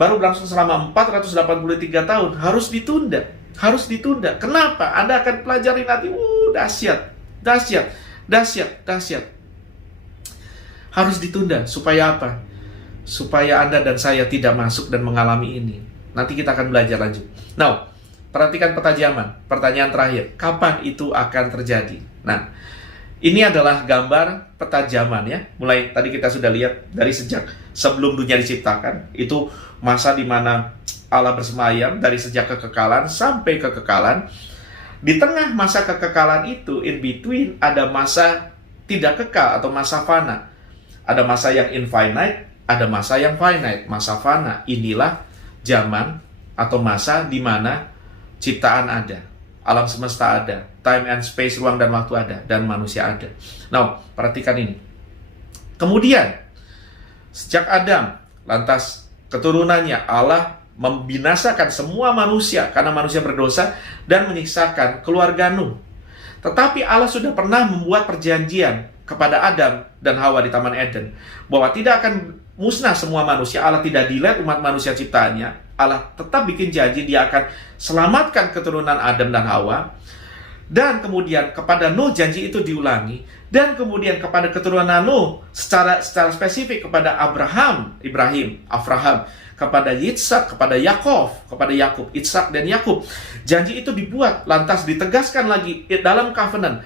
baru berlangsung selama 483 tahun, harus ditunda. Kenapa? Anda akan pelajari nanti. Dahsyat. Harus ditunda. Supaya apa? Supaya Anda dan saya tidak masuk dan mengalami ini. Nanti kita akan belajar lanjut. Now, perhatikan petajaman. Pertanyaan terakhir, kapan itu akan terjadi? Nah, ini adalah gambar petajaman ya. Mulai tadi kita sudah lihat dari sejak sebelum dunia diciptakan. Itu masa di mana Allah bersemayam dari sejak kekekalan sampai kekekalan. Di tengah masa kekekalan itu, in between, ada masa tidak kekal atau masa fana. Ada masa yang infinite, ada masa yang finite. Masa fana, inilah zaman atau masa di mana ciptaan ada, alam semesta ada, time and space, ruang dan waktu ada, dan manusia ada. Nah, perhatikan ini. Kemudian, sejak Adam, lantas keturunannya, Allah membinasakan semua manusia karena manusia berdosa dan menyiksakan keluarga Nuh. Tetapi Allah sudah pernah membuat perjanjian kepada Adam dan Hawa di Taman Eden bahwa tidak akan musnah semua manusia. Allah tidak delete umat manusia ciptaannya. Allah tetap bikin janji dia akan selamatkan keturunan Adam dan Hawa. Dan kemudian kepada Nuh janji itu diulangi. Dan kemudian kepada keturunan Nuh secara spesifik kepada Abraham, kepada Yitzhak, kepada Yakub, Ishak dan Yakub. Janji itu dibuat, lantas ditegaskan lagi dalam covenant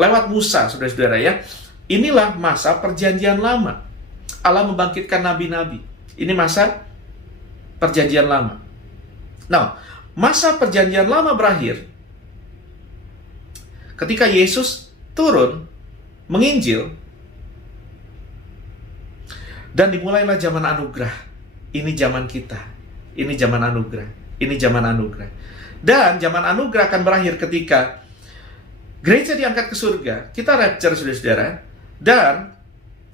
lewat Musa, saudara-saudara ya. Inilah masa perjanjian lama. Allah membangkitkan nabi-nabi. Ini masa perjanjian lama. Nah, masa perjanjian lama berakhir ketika Yesus turun menginjil, dan dimulailah zaman anugerah. Ini zaman kita. Ini zaman anugerah. Ini zaman anugerah. Dan zaman anugerah akan berakhir ketika gereja diangkat ke surga. Kita rapture, saudara-saudara. Dan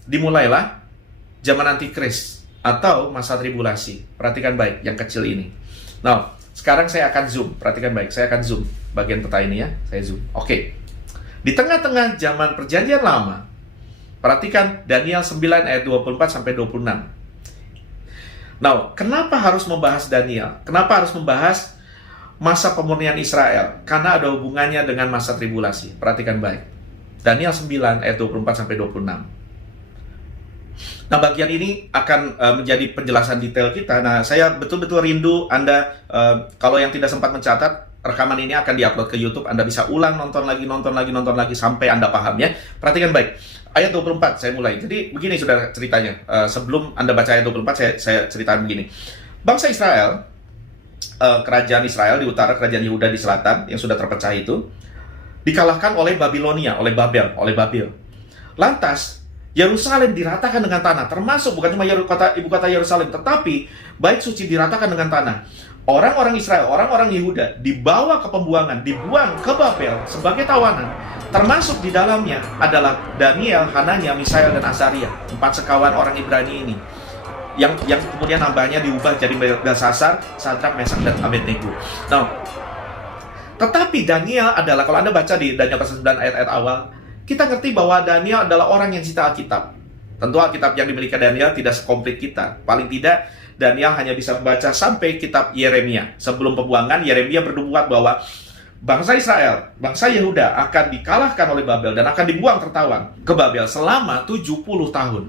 dimulailah zaman antikris atau masa tribulasi. Perhatikan baik yang kecil ini. Nah, sekarang saya akan zoom. Perhatikan baik, saya akan zoom bagian peta ini ya. Saya zoom. Oke. Di tengah-tengah zaman perjanjian lama, perhatikan Daniel 9 ayat 24 sampai 26. Nah, kenapa harus membahas Daniel? Kenapa harus membahas masa pemurnian Israel? Karena ada hubungannya dengan masa tribulasi. Perhatikan baik. Daniel 9 ayat 24 sampai 26. Nah, bagian ini akan menjadi penjelasan detail kita. Nah, saya betul-betul rindu Anda, kalau yang tidak sempat mencatat, rekaman ini akan diupload ke YouTube. Anda bisa ulang, nonton lagi, sampai Anda paham ya. Perhatikan baik. Ayat 24, saya mulai. Jadi, begini saudara ceritanya. Sebelum Anda baca ayat 24, saya ceritakan begini. Bangsa Israel, kerajaan Israel di utara, kerajaan Yehuda di selatan, yang sudah terpecah itu, dikalahkan oleh Babilonia, oleh Babel. Lantas, Yerusalem diratakan dengan tanah, termasuk bukan cuma ibu kota Yerusalem, tetapi bait suci diratakan dengan tanah. Orang-orang Israel, orang-orang Yehuda dibawa ke pembuangan, dibuang ke Babel sebagai tawanan. Termasuk di dalamnya adalah Daniel, Hanania, Misael, dan Azaria, 4 sekawan orang Ibrani ini. Yang kemudian nambahnya diubah jadi Belsasar, Sadrak, Mesak, dan Abednego. Nah, tetapi Daniel adalah, kalau Anda baca di Daniel pasal 9 ayat-ayat awal, kita ngerti bahwa Daniel adalah orang yang cinta Alkitab. Tentu Alkitab yang dimiliki Daniel tidak sekomplit kita. Paling tidak, Daniel hanya bisa membaca sampai kitab Yeremia. Sebelum pembuangan, Yeremia bernubuat bahwa bangsa Israel, bangsa Yehuda akan dikalahkan oleh Babel dan akan dibuang tertawan ke Babel selama 70 tahun.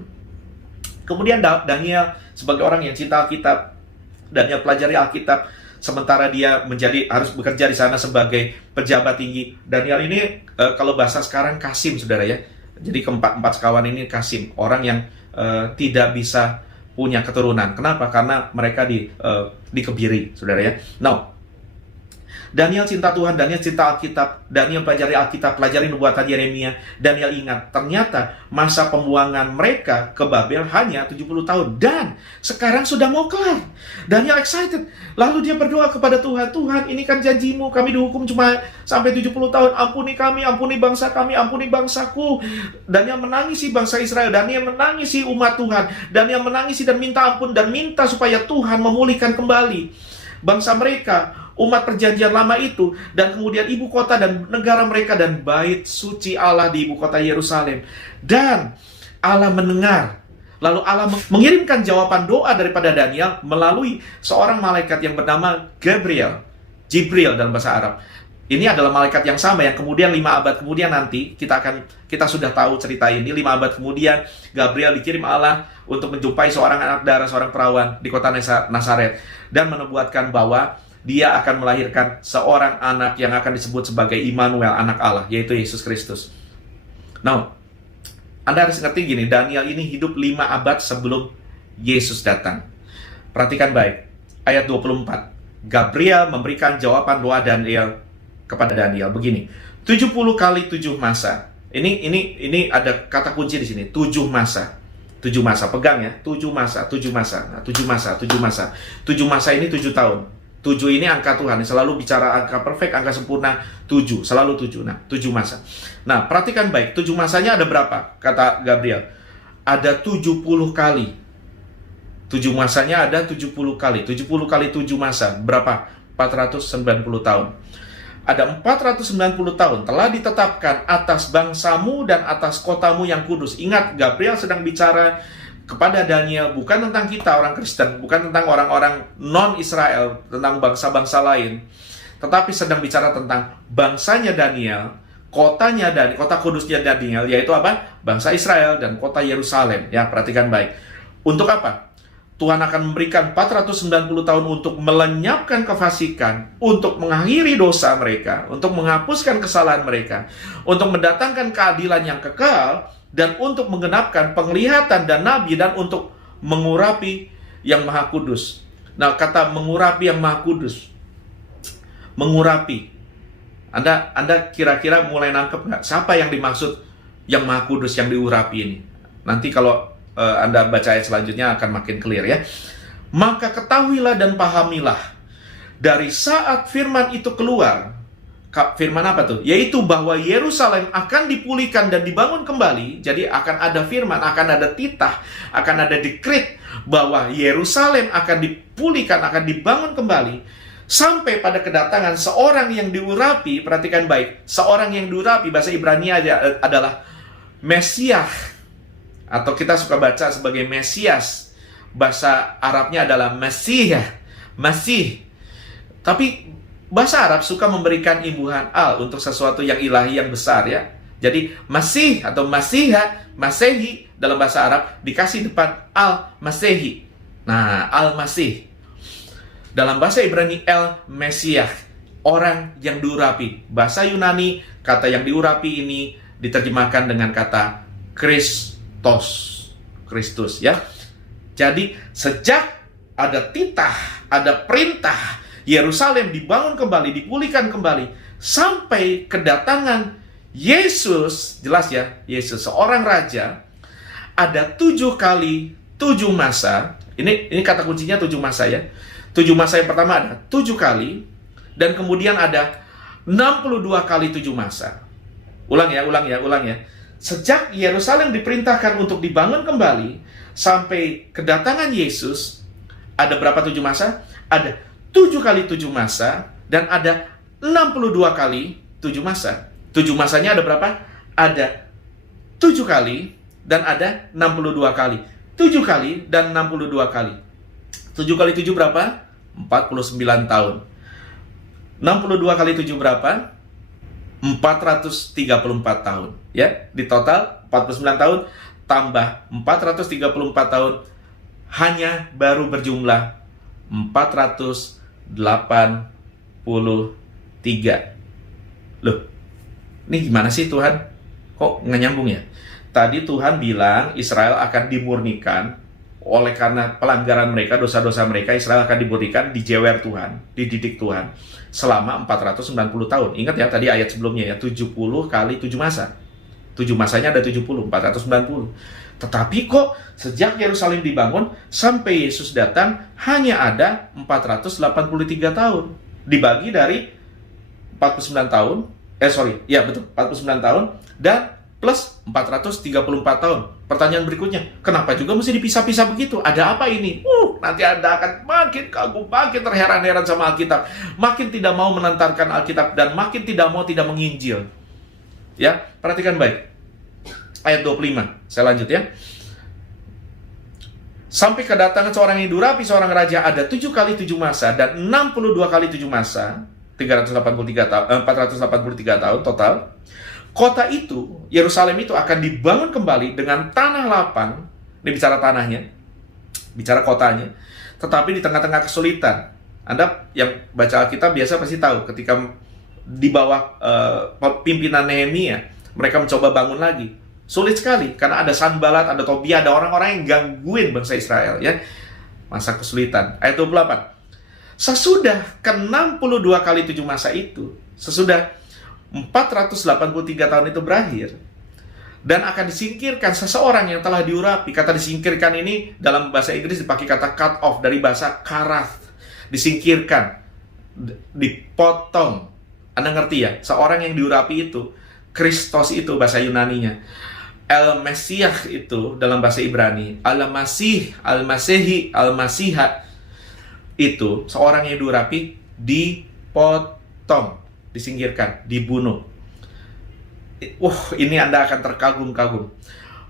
Kemudian Daniel sebagai orang yang cinta Alkitab, Daniel pelajari Alkitab, sementara dia harus bekerja di sana sebagai pejabat tinggi. Daniel ini kalau bahasa sekarang kasim, saudara ya. Jadi keempat sekawan ini kasim, orang yang tidak bisa punya keturunan. Kenapa? Karena mereka dikebiri, saudara ya. Now, Daniel cinta Tuhan, Daniel cinta Alkitab, Daniel pelajari Alkitab, pelajari nubuatan Yeremia. Daniel ingat, ternyata masa pembuangan mereka ke Babel hanya 70 tahun. Dan sekarang sudah mau kelar. Daniel excited. Lalu dia berdoa kepada Tuhan, Tuhan, ini kan janjimu, kami dihukum cuma sampai 70 tahun. Ampuni kami, ampuni bangsa kami, ampuni bangsaku. Daniel menangisi bangsa Israel, Daniel menangisi umat Tuhan. Daniel menangisi dan minta ampun, dan minta supaya Tuhan memulihkan kembali bangsa mereka, umat perjanjian lama itu, dan kemudian ibu kota dan negara mereka, dan bait suci Allah di ibu kota Yerusalem. Dan Allah mendengar. Lalu Allah mengirimkan jawaban doa daripada Daniel melalui seorang malaikat yang bernama Jibril dalam bahasa Arab. Ini adalah malaikat yang sama yang kemudian 5 abad kemudian nanti kita sudah tahu cerita ini. 5 abad kemudian Gabriel dikirim Allah untuk menjumpai seorang anak darah, seorang perawan di kota Nazaret, dan menubuatkan bahwa dia akan melahirkan seorang anak yang akan disebut sebagai Immanuel, anak Allah, yaitu Yesus Kristus. Nah, Anda harus ngerti gini, Daniel ini hidup 5 abad sebelum Yesus datang. Perhatikan baik, ayat 24. Gabriel memberikan jawaban doa Daniel kepada Daniel begini, 70 kali 7 masa. Ini ada kata kunci di sini, 7 masa. 7 masa, pegang ya, 7 masa. Nah, 7 masa. 7 masa ini 7 tahun. 7 ini angka Tuhan, selalu bicara angka perfect, angka sempurna, 7, selalu 7. Nah, 7 masa. Nah, perhatikan baik, 7 masanya ada berapa? Kata Gabriel, ada 70 kali. 7 masanya ada 70 kali. 70 kali 7 masa, berapa? 490 tahun. Ada 490 tahun telah ditetapkan atas bangsamu dan atas kotamu yang kudus. Ingat, Gabriel sedang bicara kepada Daniel, bukan tentang kita orang Kristen, bukan tentang orang-orang non-Israel, tentang bangsa-bangsa lain, tetapi sedang bicara tentang bangsanya Daniel, kotanya dan kota kudusnya Daniel, yaitu apa? Bangsa Israel dan kota Yerusalem. Ya, perhatikan baik. Untuk apa? Tuhan akan memberikan 490 tahun untuk melenyapkan kefasikan, untuk mengakhiri dosa mereka, untuk menghapuskan kesalahan mereka, untuk mendatangkan keadilan yang kekal, dan untuk menggenapkan penglihatan dan nabi, dan untuk mengurapi yang maha kudus. Nah, kata mengurapi yang maha kudus, mengurapi, Anda kira-kira mulai nangkep nggak? Siapa yang dimaksud yang maha kudus yang diurapi ini? Nanti kalau Anda baca ayat selanjutnya akan makin clear ya. Maka ketahuilah dan pahamilah, dari saat firman itu keluar, Firman apa tuh? Yaitu bahwa Yerusalem akan dipulihkan dan dibangun kembali. Jadi akan ada firman, akan ada titah, akan ada dekret bahwa Yerusalem akan dipulihkan, akan dibangun kembali. Sampai pada kedatangan seorang yang diurapi, perhatikan baik, seorang yang diurapi, bahasa Ibrani adalah Mesias. Atau kita suka baca sebagai Mesias. Bahasa Arabnya adalah Mesih. Masih. Tapi bahasa Arab suka memberikan imbuhan al untuk sesuatu yang ilahi yang besar ya. Jadi Masih atau Masiha, Masehi dalam bahasa Arab dikasih depan al-Masehi. Nah, al-Masih. Dalam bahasa Ibrani El Mesiah, orang yang diurapi. Bahasa Yunani, kata yang diurapi ini diterjemahkan dengan kata Kristus ya. Jadi sejak ada titah, ada perintah Yerusalem dibangun kembali, dipulihkan kembali, sampai kedatangan Yesus, jelas ya, Yesus seorang raja, ada 7 kali 7 masa. Ini kata kuncinya 7 masa ya. 7 masa yang pertama ada 7 kali, dan kemudian ada 62 kali 7 masa. Ulang ya. Sejak Yerusalem diperintahkan untuk dibangun kembali, sampai kedatangan Yesus, ada berapa 7 masa? Ada 7 kali 7 masa, dan ada 62 kali 7 masa. 7 masanya ada berapa? Ada 7 kali, dan ada 62 kali. 7 kali, dan 62 kali. 7 kali 7 berapa? 49 tahun. 62 kali 7 berapa? 434 tahun. Ya, di total 49 tahun, tambah 434 tahun, hanya baru berjumlah 483. Loh, ini gimana sih Tuhan? Kok nggak nyambung ya? Tadi Tuhan bilang Israel akan dimurnikan oleh karena pelanggaran mereka, dosa-dosa mereka. Israel akan dimurnikan, dijewer Tuhan, dididik Tuhan selama 490 tahun. Ingat ya tadi ayat sebelumnya ya, 70 kali 7 masa. 7 masanya ada 70, 490. Tetapi kok sejak Yerusalem dibangun sampai Yesus datang hanya ada 483 tahun. Dibagi dari 49 tahun, 49 tahun dan plus 434 tahun. Pertanyaan berikutnya, kenapa juga mesti dipisah-pisah begitu? Ada apa ini? Nanti Anda akan makin kagum, makin terheran-heran sama Alkitab, makin tidak mau menantarkan Alkitab, dan makin tidak menginjil. Ya, perhatikan baik. Ayat 25, saya lanjut ya. Sampai kedatangan seorang yang diurapi, seorang raja, ada 7 kali 7 masa dan 62 kali 7 masa, 483 tahun total. Kota itu, Yerusalem itu akan dibangun kembali dengan tanah lapang. Ini bicara tanahnya, bicara kotanya. Tetapi di tengah-tengah kesulitan. Anda yang baca Alkitab biasa pasti tahu ketika di bawah pimpinan Nehemia, mereka mencoba bangun lagi. Sulit sekali, karena ada Sanbalat, ada Tobia, ada orang-orang yang gangguin bangsa Israel ya. Masa kesulitan. Ayat 28. Sesudah ke-62 kali 7 masa itu, sesudah 483 tahun itu berakhir, dan akan disingkirkan seseorang yang telah diurapi. Kata disingkirkan ini dalam bahasa Inggris dipakai kata cut off, dari bahasa karath. Disingkirkan, dipotong. Anda ngerti ya? Seorang yang diurapi itu, Kristos itu bahasa Yunaninya. El Mesiah itu dalam bahasa Ibrani, Al-Masih, Al-Masehi, Al-Masiha, itu seorang yang diurapi, dipotong, disingkirkan, dibunuh. Ini Anda akan terkagum-kagum.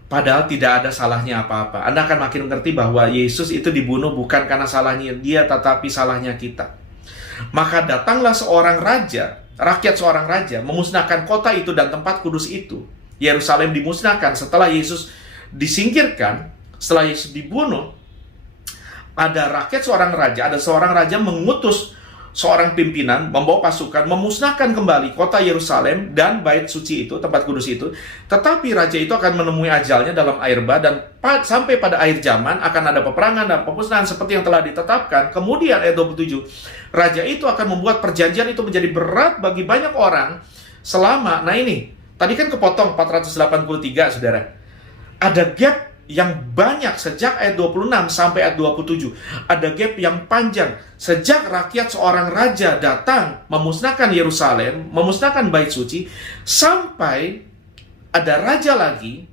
Padahal tidak ada salahnya apa-apa. Anda akan makin mengerti bahwa Yesus itu dibunuh bukan karena salahnya dia, tetapi salahnya kita. Maka datanglah seorang raja, rakyat seorang raja, memusnahkan kota itu dan tempat kudus itu. Yerusalem dimusnahkan setelah Yesus disingkirkan, setelah Yesus dibunuh. Ada rakyat seorang raja, ada seorang raja mengutus seorang pimpinan membawa pasukan memusnahkan kembali kota Yerusalem dan bait suci itu, tempat kudus itu. Tetapi raja itu akan menemui ajalnya dalam air bah, dan sampai pada akhir zaman akan ada peperangan dan pemusnahan seperti yang telah ditetapkan. Kemudian ayat 27, raja itu akan membuat perjanjian itu menjadi berat bagi banyak orang selama, nah ini tadi kan kepotong 483, saudara. Ada gap yang banyak sejak ayat 26 sampai ayat 27. Ada gap yang panjang. Sejak rakyat seorang raja datang memusnahkan Yerusalem, memusnahkan bait suci, sampai ada raja lagi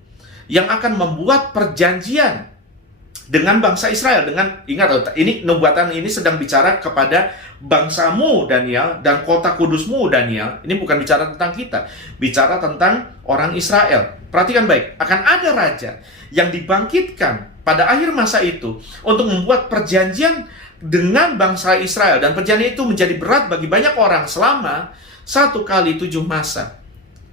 yang akan membuat perjanjian dengan bangsa Israel. Ingat, ini nubuatan ini sedang bicara kepada bangsamu Daniel dan kota kudusmu Daniel. Ini bukan bicara tentang kita, bicara tentang orang Israel. Perhatikan baik, akan ada raja yang dibangkitkan pada akhir masa itu untuk membuat perjanjian dengan bangsa Israel, dan perjanjian itu menjadi berat bagi banyak orang selama 1 kali 7 masa.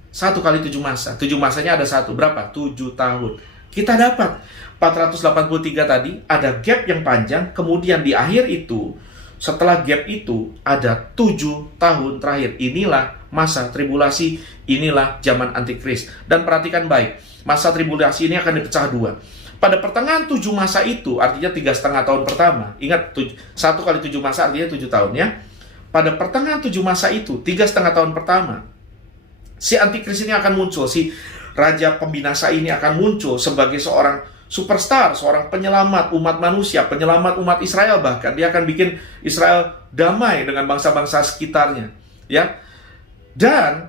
1 kali 7 masa. 7 masanya ada satu, berapa? 7 tahun. Kita dapat 483 tadi, ada gap yang panjang, kemudian di akhir itu, setelah gap itu, ada 7 tahun terakhir. Inilah masa tribulasi, inilah zaman antikris. Dan perhatikan baik, masa tribulasi ini akan dipecah dua. Pada pertengahan 7 masa itu, artinya 3,5 tahun pertama. Ingat, 1 kali 7 masa artinya 7 tahun ya. Pada pertengahan 7 masa itu, 3,5 tahun pertama, si antikris ini akan muncul, si raja pembinasa ini akan muncul sebagai seorang superstar, seorang penyelamat umat manusia, penyelamat umat Israel. Bahkan dia akan bikin Israel damai dengan bangsa-bangsa sekitarnya, ya. Dan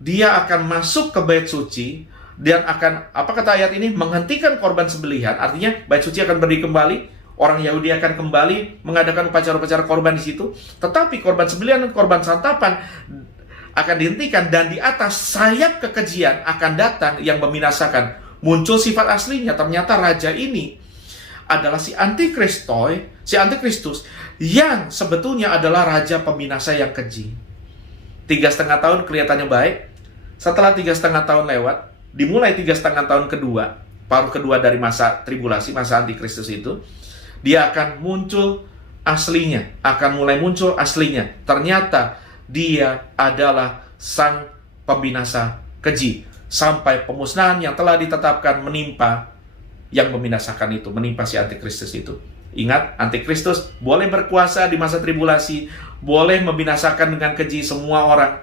dia akan masuk ke bait suci dan akan, apa kata ayat ini, menghentikan korban sembelihan. Artinya bait suci akan berdiri kembali, orang Yahudi akan kembali mengadakan upacara-upacara korban di situ. Tetapi korban sembelihan dan korban santapan akan dihentikan, dan di atas sayap kekejian akan datang yang membinasakan. Muncul sifat aslinya. Ternyata raja ini adalah si antikristus yang sebetulnya adalah raja pembinasa yang keji. 3,5 tahun kelihatannya baik. Setelah 3,5 tahun lewat, dimulai 3,5 tahun kedua, paruh kedua dari masa tribulasi, masa antikristus itu, dia akan muncul aslinya, akan mulai muncul aslinya. Ternyata dia adalah sang pembinasa keji, sampai pemusnahan yang telah ditetapkan menimpa yang membinasakan itu, menimpa si antikristus itu. Ingat, antikristus boleh berkuasa di masa tribulasi, boleh membinasakan dengan keji semua orang.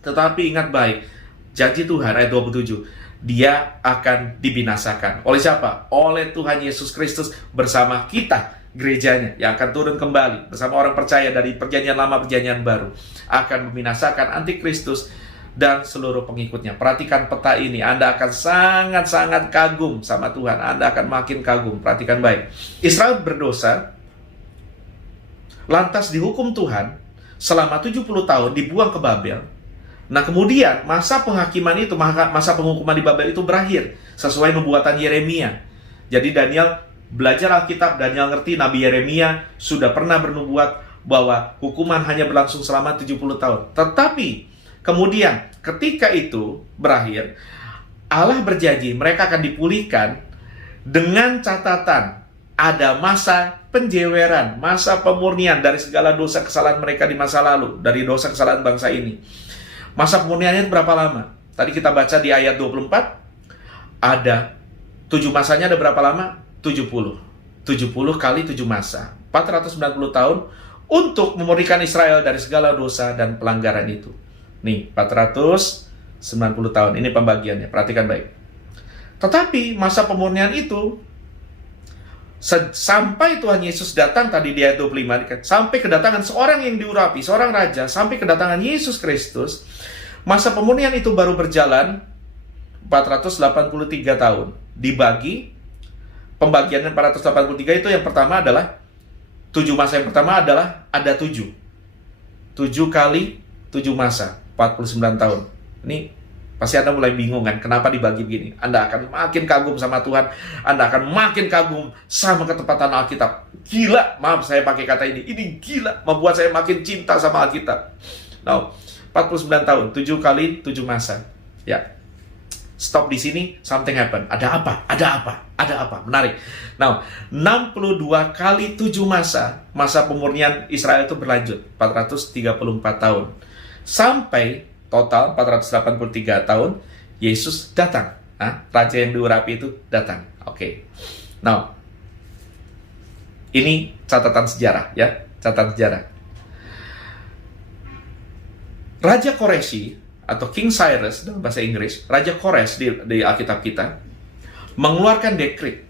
Tetapi ingat baik, janji Tuhan ayat 27, dia akan dibinasakan. Oleh siapa? Oleh Tuhan Yesus Kristus bersama kita, gerejanya, yang akan turun kembali bersama orang percaya dari perjanjian lama, perjanjian baru, akan membinasakan antikristus dan seluruh pengikutnya. Perhatikan peta ini, Anda akan sangat-sangat kagum sama Tuhan. Anda akan makin kagum. Perhatikan baik. Israel berdosa, lantas dihukum Tuhan selama 70 tahun, dibuang ke Babel. Nah, kemudian masa penghakiman itu, masa penghukuman di Babel itu berakhir sesuai nubuatan Yeremia. Jadi Daniel belajar Alkitab, Daniel ngerti Nabi Yeremia sudah pernah bernubuat bahwa hukuman hanya berlangsung selama 70 tahun. Tetapi kemudian ketika itu berakhir, Allah berjanji mereka akan dipulihkan dengan catatan ada masa penjeweran, masa pemurnian dari segala dosa kesalahan mereka di masa lalu, dari dosa kesalahan bangsa ini. Masa pemurniannya berapa lama? Tadi kita baca di ayat 24, ada 7 masanya, ada berapa lama? 70 kali 7 masa, 490 tahun untuk memurnikan Israel dari segala dosa dan pelanggaran itu. Nih, 490 tahun. Ini pembagiannya. Perhatikan baik. Tetapi masa pemurnian itu sampai Tuhan Yesus datang tadi di ayat 25, sampai kedatangan seorang yang diurapi, seorang raja, sampai kedatangan Yesus Kristus, masa pemurnian itu baru berjalan 483 tahun. Dibagi, pembagian 483 itu yang pertama adalah 7 masa yang pertama adalah ada 7 kali 7 masa, 49 tahun. Ini pasti Anda mulai bingung kan, kenapa dibagi begini? Anda akan makin kagum sama Tuhan, Anda akan makin kagum sama ketepatan Alkitab. Gila, maaf saya pakai kata ini gila, membuat saya makin cinta sama Alkitab. Nah, 49 tahun, 7 kali 7 masa. Ya, stop di sini, something happen. Ada apa? Menarik. Nah, 62 kali 7 masa, masa pemurnian Israel itu berlanjut, 434 tahun. Sampai total 483 tahun, Yesus datang. Raja yang diurapi itu datang. Oke. Nah, ini catatan sejarah ya, catatan sejarah. Raja Koreshi atau King Cyrus dalam bahasa Inggris, Raja Kores di Alkitab kita, mengeluarkan dekret,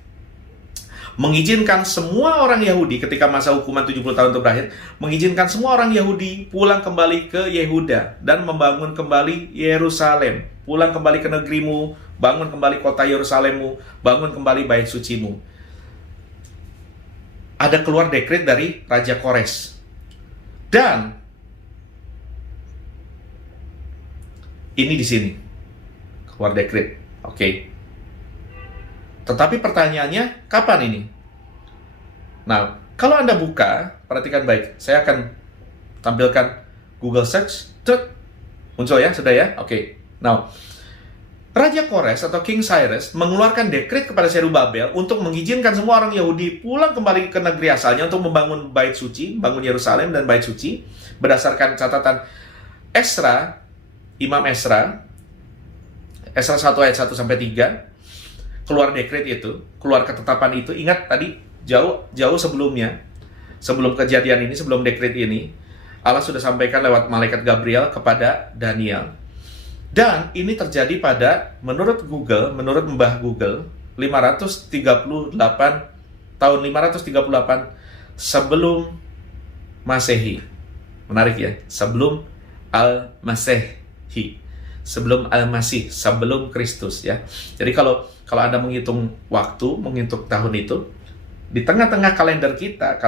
mengizinkan semua orang Yahudi ketika masa hukuman 70 tahun itu berakhir, mengizinkan semua orang Yahudi pulang kembali ke Yehuda dan membangun kembali Yerusalem. Pulang kembali ke negerimu, bangun kembali kota Yerusalemmu, bangun kembali bait sucimu. Ada keluar dekret dari Raja Kores. Dan ini di sini keluar dekret. Oke. Tetapi pertanyaannya, kapan ini? Nah, kalau Anda buka, perhatikan baik. Saya akan tampilkan Google Search. Muncul ya, sudah ya? Oke. Now, Raja Kores atau King Cyrus mengeluarkan dekret kepada Zerubabel untuk mengizinkan semua orang Yahudi pulang kembali ke negeri asalnya untuk membangun bait suci, bangun Yerusalem dan bait suci, berdasarkan catatan Esra, Imam Esra 1 ayat 1 sampai 3. Keluar dekret itu, keluar ketetapan itu. Ingat tadi jauh sebelumnya, sebelum kejadian ini, sebelum dekret ini, Allah sudah sampaikan lewat malaikat Gabriel kepada Daniel. Dan ini terjadi pada, menurut Mbah Google, 538 sebelum Masehi. Menarik ya, sebelum Al-Masehi. Sebelum Al-Masih, sebelum Kristus ya. Jadi kalau Anda menghitung waktu, menghitung tahun itu, di tengah-tengah kalender kita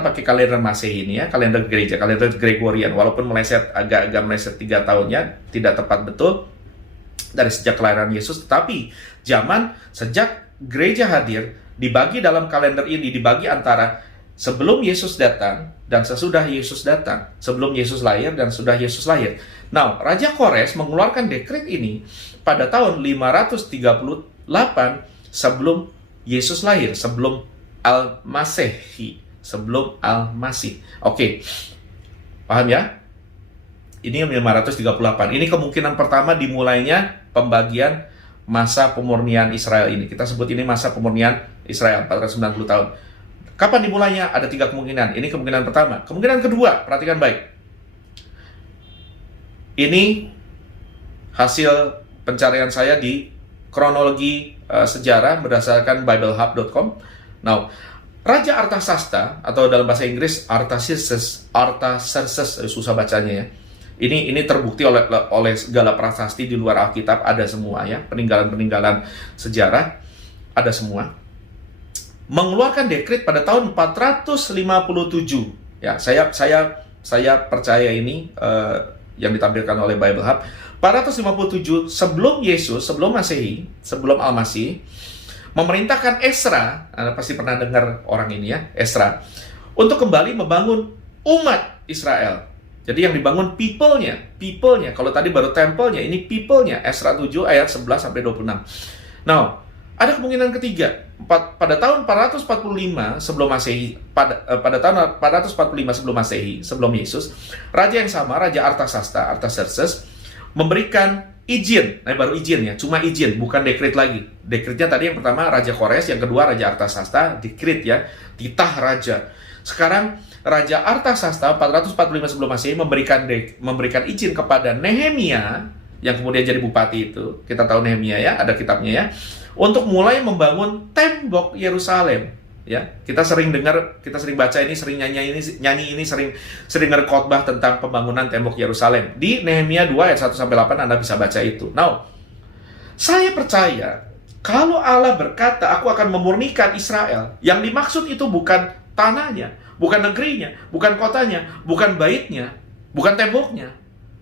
pakai kalender Masehi ini ya, kalender gereja, kalender Gregorian, walaupun agak meleset 3 tahunnya, tidak tepat betul dari sejak kelahiran Yesus, tetapi sejak gereja hadir, dibagi dalam kalender ini, dibagi antara sebelum Yesus datang dan sesudah Yesus datang, sebelum Yesus lahir dan sudah Yesus lahir. Nah, Raja Kores mengeluarkan dekret ini pada tahun 538 sebelum Yesus lahir, sebelum Al-Masehi, sebelum Al-Masih. Oke, paham ya? Ini 538. Ini kemungkinan pertama dimulainya pembagian masa pemurnian Israel ini. Kita sebut ini masa pemurnian Israel, 490 tahun. Kapan dimulainya? Ada 3 kemungkinan. Ini kemungkinan pertama. Kemungkinan kedua, perhatikan baik. Ini hasil pencarian saya di kronologi sejarah berdasarkan biblehub.com. Nah, Raja Artasasta, atau dalam bahasa Inggris Artaxerxes, susah bacanya ya. Ini terbukti oleh segala prasasti di luar Alkitab, ada semua ya, peninggalan-peninggalan sejarah ada semua. Mengeluarkan dekret pada tahun 457. Ya, saya percaya ini yang ditampilkan oleh Bible Hub. 457 sebelum Yesus, sebelum Masehi, sebelum Al-Masih, memerintahkan Esra, Anda pasti pernah dengar orang ini ya, Esra, untuk kembali membangun umat Israel. Jadi yang dibangun people-nya. Kalau tadi baru temple-nya, ini people-nya. Esra 7 ayat 11 sampai 26. Nah, ada kemungkinan ketiga. Pada tahun 445 sebelum Masehi, pada tahun 445 sebelum Masehi, sebelum Yesus, raja yang sama, Raja Artaxerxes, memberikan izin. Nah, baru izin ya, cuma izin, bukan dekret lagi. Dekretnya tadi yang pertama Raja Kores, yang kedua Raja Artaxerxes, dekret ya, titah raja. Sekarang Raja Artaxerxes 445 sebelum Masehi memberikan izin kepada Nehemia, yang kemudian jadi bupati itu. Kita tahu Nehemia ya, ada kitabnya ya, untuk mulai membangun tembok Yerusalem. Ya, kita sering baca ini, sering nyanyi ini, sering dengar khotbah tentang pembangunan tembok Yerusalem. Di Nehemia 2 ayat 1 sampai 8 Anda bisa baca itu. Now, saya percaya kalau Allah berkata, "Aku akan memurnikan Israel," yang dimaksud itu bukan tanahnya, bukan negerinya, bukan kotanya, bukan baitnya, bukan temboknya,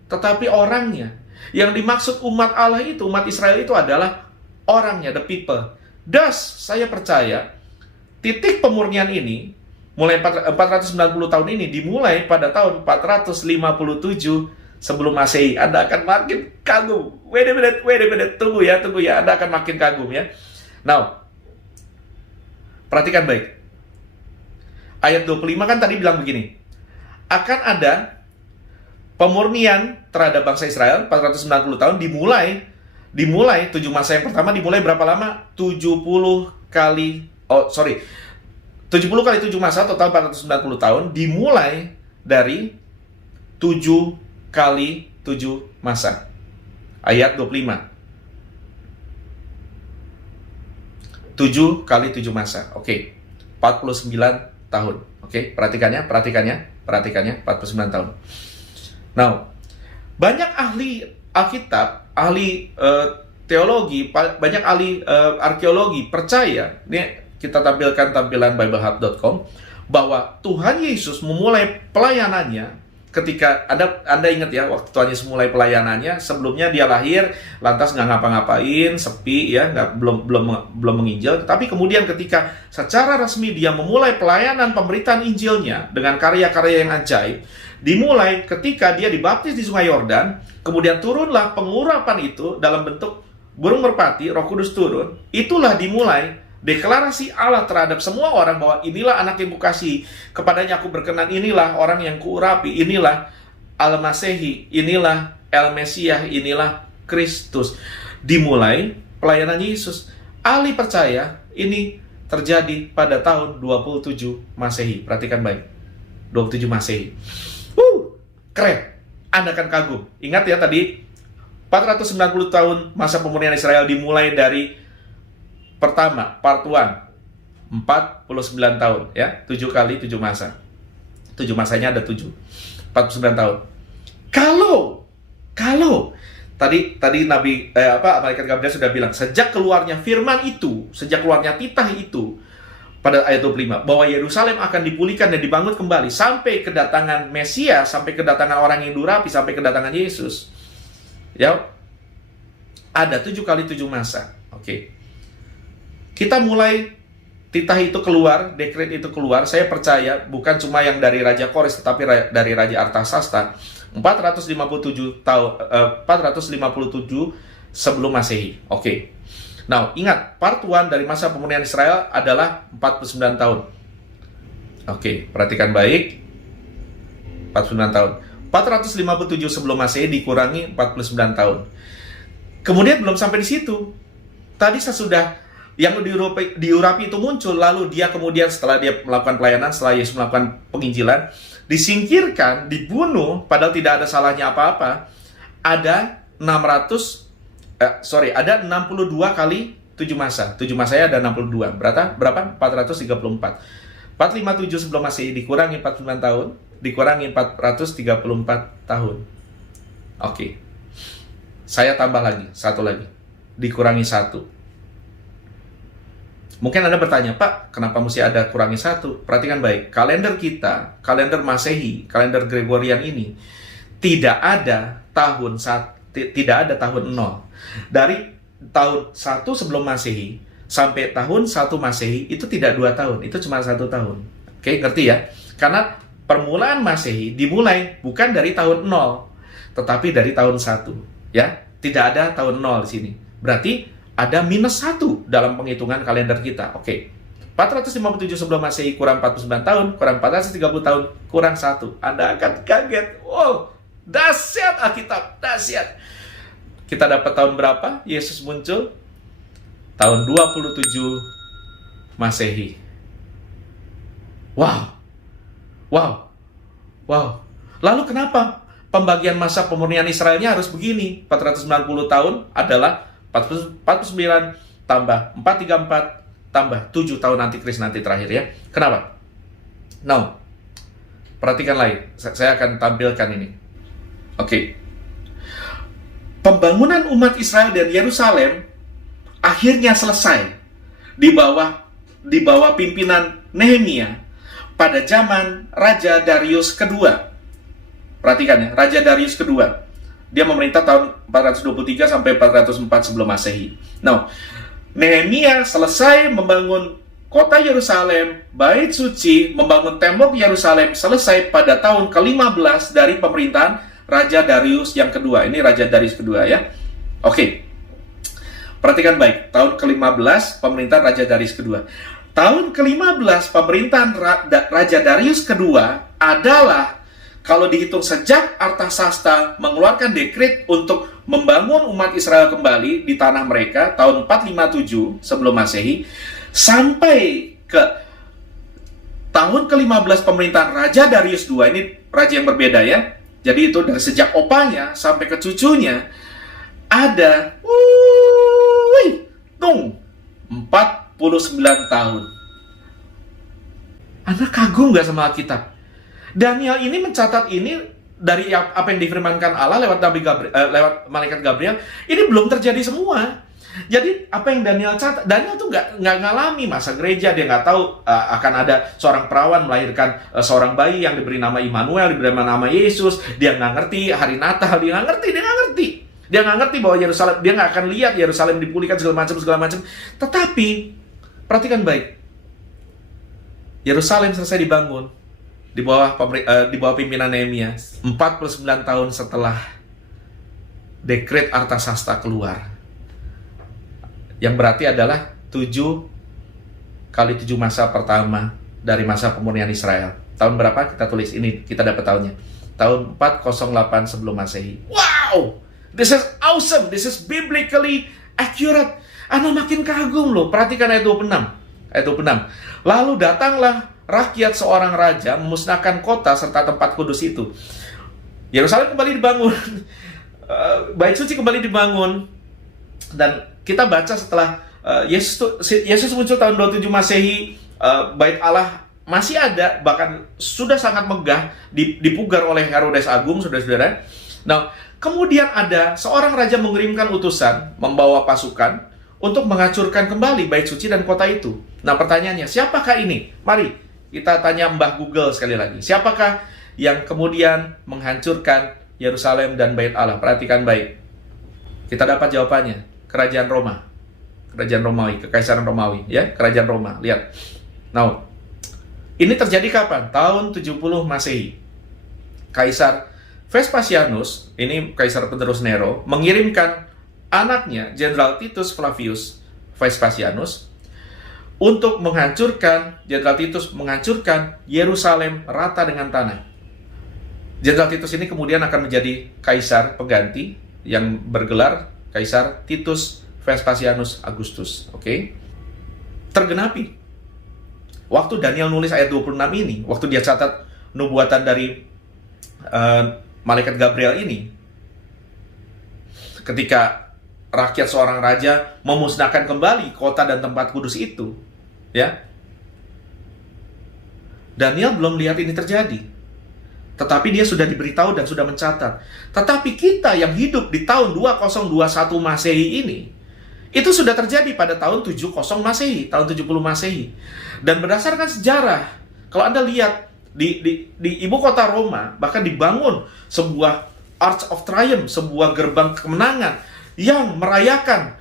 tetapi orangnya. Yang dimaksud umat Allah itu, umat Israel itu adalah orangnya, the people. Thus, saya percaya titik pemurnian ini, mulai 490 tahun ini, dimulai pada tahun 457 sebelum Masehi. Anda akan makin kagum. Wait a minute, tunggu ya, Anda akan makin kagum ya. Now, perhatikan baik. Ayat 25 kan tadi bilang begini, akan ada pemurnian terhadap bangsa Israel 490 tahun dimulai 7 masa yang pertama dimulai berapa lama? 70 kali 70 kali 7 masa total 490 tahun dimulai dari 7 kali 7 masa. Ayat 25. 7 kali 7 masa. Oke. 49 tahun. Oke, perhatikannya, 49 tahun. Now, banyak ahli Alkitab, ahli teologi, banyak ahli arkeologi percaya, ini kita tampilkan tampilan BibleHub.com, bahwa Tuhan Yesus memulai pelayanannya ketika Anda ingat ya, waktu Tuhan Yesus mulai pelayanannya, sebelumnya dia lahir lantas nggak ngapa-ngapain, sepi ya, belum menginjil. Tapi kemudian ketika secara resmi dia memulai pelayanan pemberitaan Injilnya dengan karya-karya yang ajaib, dimulai ketika dia dibaptis di Sungai Yordan, kemudian turunlah pengurapan itu dalam bentuk burung merpati, Roh Kudus turun. Itulah dimulai deklarasi Allah terhadap semua orang bahwa inilah anak yang kukasihi, kepadanya aku berkenan, inilah orang yang kuurapi, inilah Al-Masehi, inilah El-Mesiah, inilah Kristus. Dimulai pelayanan Yesus. Ahli percaya ini terjadi pada tahun 27 Masehi. Perhatikan baik. 27 Masehi. Keren. Anda akan kagum. Ingat ya tadi 490 tahun masa pemurnian Israel dimulai dari pertama, part 1, 49 tahun, ya, 7 kali 7 masa. 7 masanya ada 7. 49 tahun. Kalau tadi Nabi Malaikat Gabriel sudah bilang, sejak keluarnya firman itu, sejak keluarnya titah itu pada ayat 25, bahwa Yerusalem akan dipulihkan dan dibangun kembali sampai kedatangan Mesias, sampai kedatangan orang yang diurapi, sampai kedatangan Yesus. Ya. Ada 7 kali 7 masa. Oke. Kita mulai titah itu keluar, dekret itu keluar, saya percaya bukan cuma yang dari Raja Kores, tetapi dari Raja Artasasta, 457 sebelum Masehi. Oke. Nah, ingat, part 1 dari masa pemurnian Israel adalah 49 tahun. Oke, perhatikan baik. 49 tahun. 457 sebelum Masehi dikurangi 49 tahun. Kemudian belum sampai di situ. Tadi sesudah yang diurapi itu muncul, lalu dia kemudian setelah dia melakukan pelayanan, setelah Yesus melakukan penginjilan, disingkirkan, dibunuh, padahal tidak ada salahnya apa-apa. Ada 62 kali 7 masa. 7 masanya ada 62. Berapa? 434. 457 sebelum Masehi dikurangi 49 tahun, dikurangi 434 tahun. Oke. Saya tambah lagi, satu lagi. Dikurangi 1. Mungkin Anda bertanya, Pak, kenapa mesti ada kurangi 1? Perhatikan baik, kalender kita, kalender Masehi, kalender Gregorian ini, tidak ada tahun 0. Dari tahun 1 sebelum Masehi sampai tahun 1 Masehi itu tidak 2 tahun, itu cuma 1 tahun. Oke, ngerti ya? Karena permulaan Masehi dimulai bukan dari tahun 0, tetapi dari tahun 1. Ya, tidak ada tahun 0 di sini. Berarti ada -1 dalam penghitungan kalender kita. Oke. 457 sebelum Masehi kurang 49 tahun, kurang 430 tahun, kurang 1. Anda akan kaget. Wow, dahsyat Alkitab, dahsyat. Kita dapat tahun berapa Yesus muncul? Tahun 27 Masehi. Wow. Lalu kenapa pembagian masa pemurnian Israelnya harus begini? 490 tahun adalah 49 tambah 434 tambah 7 tahun antikris nanti terakhir ya. Kenapa? Now, perhatikan lagi. Saya akan tampilkan ini. Oke. Pembangunan umat Israel dan Yerusalem akhirnya selesai di bawah pimpinan Nehemia pada zaman Raja Darius kedua. Perhatikan ya, Raja Darius kedua. Dia memerintah tahun 423 sampai 404 sebelum Masehi. Nah, Nehemia selesai membangun kota Yerusalem, bait suci, membangun tembok Yerusalem selesai pada tahun ke-15 dari pemerintahan Raja Darius yang kedua. Ini Raja Darius kedua ya. Oke. Perhatikan baik, tahun ke-15 pemerintahan Raja Darius kedua. Tahun ke-15 pemerintahan Raja Darius kedua adalah, kalau dihitung sejak Artasasta mengeluarkan dekret untuk membangun umat Israel kembali di tanah mereka tahun 457 sebelum Masehi, sampai ke tahun ke-15 pemerintahan Raja Darius II, ini raja yang berbeda ya. Jadi itu dari sejak opanya sampai ke cucunya ada 40 tahun. Anda kagum nggak sama Alkitab? Daniel ini mencatat ini dari apa yang difirmankan Allah lewat lewat malaikat Gabriel. Ini belum terjadi semua. Jadi apa yang Daniel catat, Daniel tuh nggak ngalami masa gereja, dia nggak tahu akan ada seorang perawan melahirkan seorang bayi yang diberi nama Immanuel, diberi nama Yesus. Dia nggak ngerti hari Natal, dia nggak ngerti. Dia nggak ngerti bahwa Yerusalem, dia nggak akan lihat Yerusalem dipulihkan segala macam. Tetapi perhatikan baik, Yerusalem selesai dibangun di bawah pimpinan Nehemia 49 tahun setelah dekret Artasasta keluar. Yang berarti adalah 7 kali 7 masa pertama dari masa pemurnian Israel. Tahun berapa? Kita tulis ini, kita dapat tahunnya. Tahun 408 sebelum Masehi. Wow! This is awesome. This is biblically accurate. Anda makin kagum loh. Perhatikan ayat 26. Ayat 26. Lalu datanglah rakyat seorang raja memusnahkan kota serta tempat kudus itu. Yerusalem kembali dibangun. Bait suci kembali dibangun. Dan kita baca setelah Yesus muncul tahun 27 Masehi, Bait Allah masih ada, bahkan sudah sangat megah, dipugar oleh Herodes Agung, saudara-saudara. Nah, kemudian ada seorang raja mengirimkan utusan, membawa pasukan untuk menghancurkan kembali Bait Suci dan kota itu. Nah, pertanyaannya, siapakah ini? Mari kita tanya Mbah Google sekali lagi. Siapakah yang kemudian menghancurkan Yerusalem dan Bait Allah? Perhatikan baik. Kita dapat jawabannya. Kerajaan Roma. Kerajaan Romawi, Kekaisaran Romawi, ya, Kerajaan Roma. Lihat. Nah, ini terjadi kapan? Tahun 70 Masehi. Kaisar Vespasianus, ini kaisar penerus Nero, mengirimkan anaknya, Jenderal Titus Flavius Vespasianus, untuk menghancurkan Yerusalem rata dengan tanah. Jenderal Titus ini kemudian akan menjadi kaisar pengganti yang bergelar Kaisar Titus Vespasianus Augustus. Oke? Tergenapi. Waktu Daniel nulis ayat 26 ini, waktu dia catat nubuatan dari malaikat Gabriel ini, ketika rakyat seorang raja memusnahkan kembali kota dan tempat kudus itu, ya, Daniel belum lihat ini terjadi. Tetapi dia sudah diberitahu dan sudah mencatat. Tetapi kita yang hidup di tahun 2021 Masehi ini, itu sudah terjadi pada tahun 70 Masehi, tahun 70 Masehi. Dan berdasarkan sejarah, kalau Anda lihat di ibu kota Roma, bahkan dibangun sebuah Arch of Triumph, sebuah gerbang kemenangan yang merayakan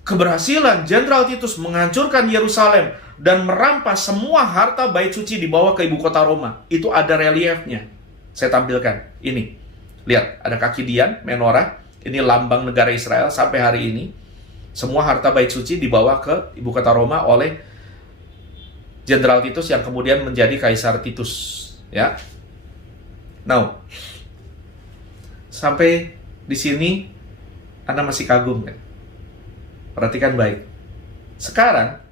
keberhasilan Jenderal Titus menghancurkan Yerusalem dan merampas semua harta Bait Suci dibawa ke ibu kota Roma. Itu ada reliefnya. Saya tampilkan. Ini. Lihat, ada kaki Dian, menorah. Ini lambang negara Israel sampai hari ini. Semua harta Bait Suci dibawa ke ibu kota Roma oleh Jenderal Titus yang kemudian menjadi Kaisar Titus. Ya. Now, sampai di sini Anda masih kagum kan? Perhatikan baik. Sekarang,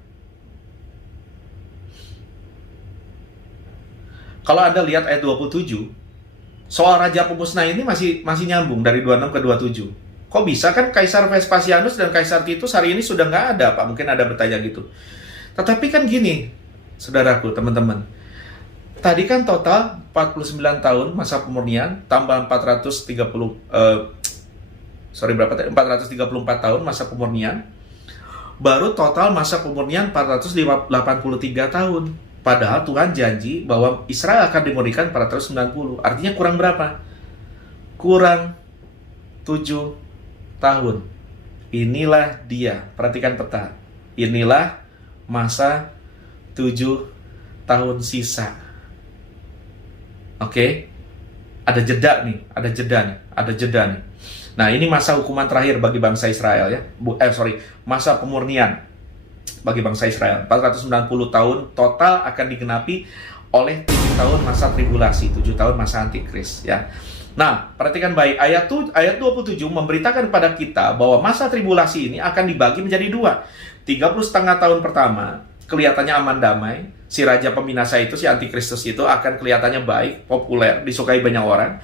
kalau Anda lihat ayat 27, soal Raja Pemusnah ini masih nyambung dari 26 ke 27. Kok bisa kan Kaisar Vespasianus dan Kaisar Titus hari ini sudah nggak ada, Pak? Mungkin ada bertanya gitu. Tetapi kan gini, saudaraku, teman-teman. Tadi kan total 49 tahun masa pemurnian, tambah 434 tahun masa pemurnian. Baru total masa pemurnian 483 tahun. Padahal Tuhan janji bahwa Israel akan dimurnikan 490. Artinya kurang berapa? Kurang 7 tahun. Inilah dia. Perhatikan peta. Inilah masa 7 tahun sisa. Oke? Ada jeda nih. Nah, ini masa hukuman terakhir bagi bangsa Israel ya. Masa pemurnian bagi bangsa Israel. 490 tahun total akan digenapi oleh 7 tahun masa tribulasi, 7 tahun masa antikris ya. Nah, perhatikan baik, ayat 27 memberitakan kepada kita bahwa masa tribulasi ini akan dibagi menjadi 2. 30,5 tahun pertama kelihatannya aman damai, si raja peminasa itu, si antikristus itu akan kelihatannya baik, populer, disukai banyak orang.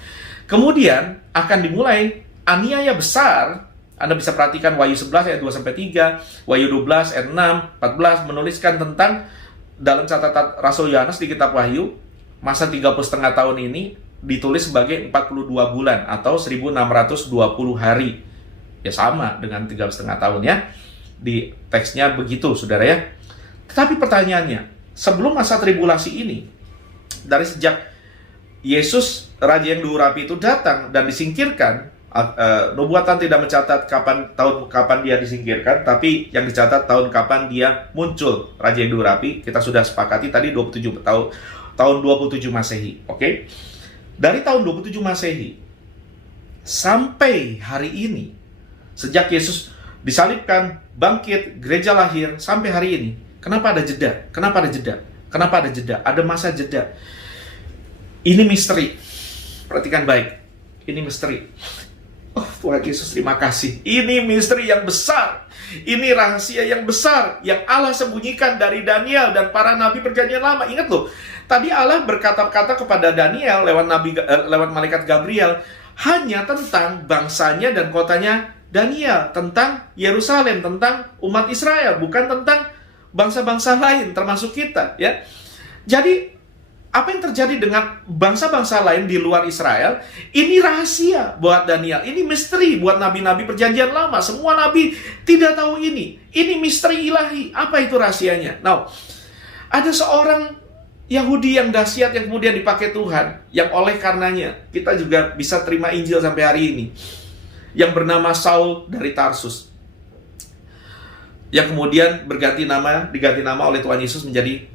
Kemudian akan dimulai aniaya besar Anda bisa perhatikan Wahyu 11 ayat 2-3, Wahyu 12 ayat 6, 14 menuliskan tentang dalam catatan Rasul Yohanes di kitab Wahyu, masa 30,5 tahun ini ditulis sebagai 42 bulan atau 1620 hari. Ya sama dengan 3,5 tahun ya. Di teksnya begitu, saudara ya. Tetapi pertanyaannya, sebelum masa tribulasi ini, dari sejak Yesus, Raja yang diurapi itu datang dan disingkirkan, nubuatan tidak mencatat kapan dia disingkirkan, tapi yang dicatat tahun kapan dia muncul, Raja yang diurapi. Kita sudah sepakati tadi 27 tahun 27 Masehi. Oke? Dari tahun 27 Masehi sampai hari ini, sejak Yesus disalibkan, bangkit, gereja lahir sampai hari ini, kenapa ada jeda? Kenapa ada jeda? Kenapa ada jeda? Ada masa jeda. Ini misteri. Perhatikan baik. Ini misteri. Oh Tuhan Yesus, terima kasih. Ini misteri yang besar. Ini rahasia yang besar yang Allah sembunyikan dari Daniel dan para nabi perjanjian lama. Ingat loh, tadi Allah berkata-kata kepada Daniel lewat malaikat Gabriel hanya tentang bangsanya dan kotanya Daniel, tentang Yerusalem, tentang umat Israel, bukan tentang bangsa-bangsa lain termasuk kita, ya. Jadi apa yang terjadi dengan bangsa-bangsa lain di luar Israel, ini rahasia buat Daniel. Ini misteri buat nabi-nabi perjanjian lama. Semua nabi tidak tahu ini. Ini misteri ilahi. Apa itu rahasianya? Nah, ada seorang Yahudi yang dahsyat yang kemudian dipakai Tuhan, yang oleh karenanya kita juga bisa terima Injil sampai hari ini, yang bernama Saul dari Tarsus, yang kemudian diganti nama oleh Tuhan Yesus menjadi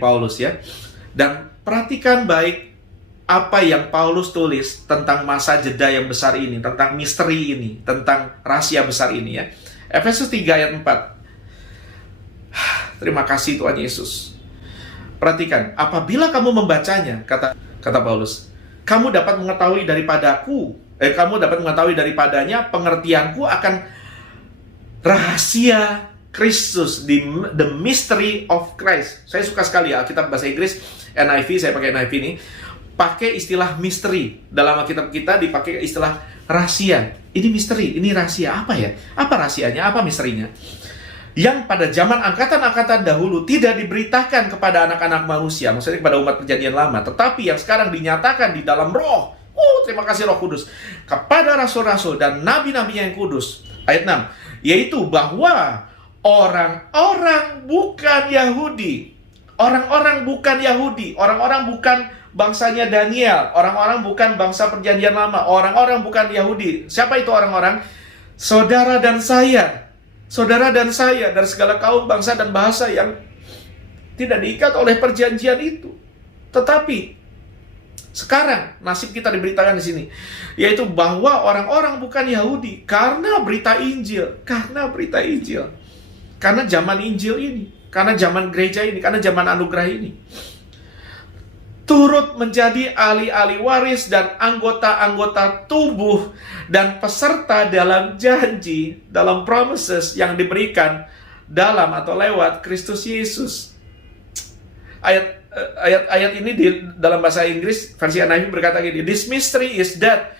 Paulus, ya. Dan perhatikan baik apa yang Paulus tulis tentang masa jeda yang besar ini, tentang misteri ini, tentang rahasia besar ini, ya. Efesus 3 ayat 4. Terima kasih Tuhan Yesus. Perhatikan, apabila kamu membacanya, kata Paulus, kamu dapat mengetahui daripadanya pengertianku akan rahasia Kristus, the mystery of Christ. Saya suka sekali ya Alkitab bahasa Inggris NIV, saya pakai NIV ini, pakai istilah misteri. Dalam Alkitab kita dipakai istilah rahasia. Ini misteri, ini rahasia. Apa ya? Apa rahasianya? Apa misterinya? Yang pada zaman angkatan-angkatan dahulu tidak diberitakan kepada anak-anak manusia, maksudnya kepada umat perjanjian lama, tetapi yang sekarang dinyatakan di dalam Roh. Terima kasih Roh Kudus. Kepada rasul-rasul dan nabi-nabinya yang kudus. Ayat 6. Yaitu bahwa orang-orang bukan Yahudi, orang-orang bukan bangsanya Daniel, orang-orang bukan bangsa perjanjian lama, orang-orang bukan Yahudi. Siapa itu orang-orang? Saudara dan saya dari segala kaum, bangsa dan bahasa yang tidak diikat oleh perjanjian itu. Tetapi sekarang nasib kita diberitakan di sini, yaitu bahwa orang-orang bukan Yahudi karena berita Injil, karena zaman Injil ini, karena zaman gereja ini, karena zaman anugerah ini, turut menjadi ahli-ahli waris dan anggota-anggota tubuh dan peserta dalam janji, dalam promises yang diberikan dalam atau lewat Kristus Yesus. Ayat ini dalam bahasa Inggris versi NIV berkata gini, this mystery is that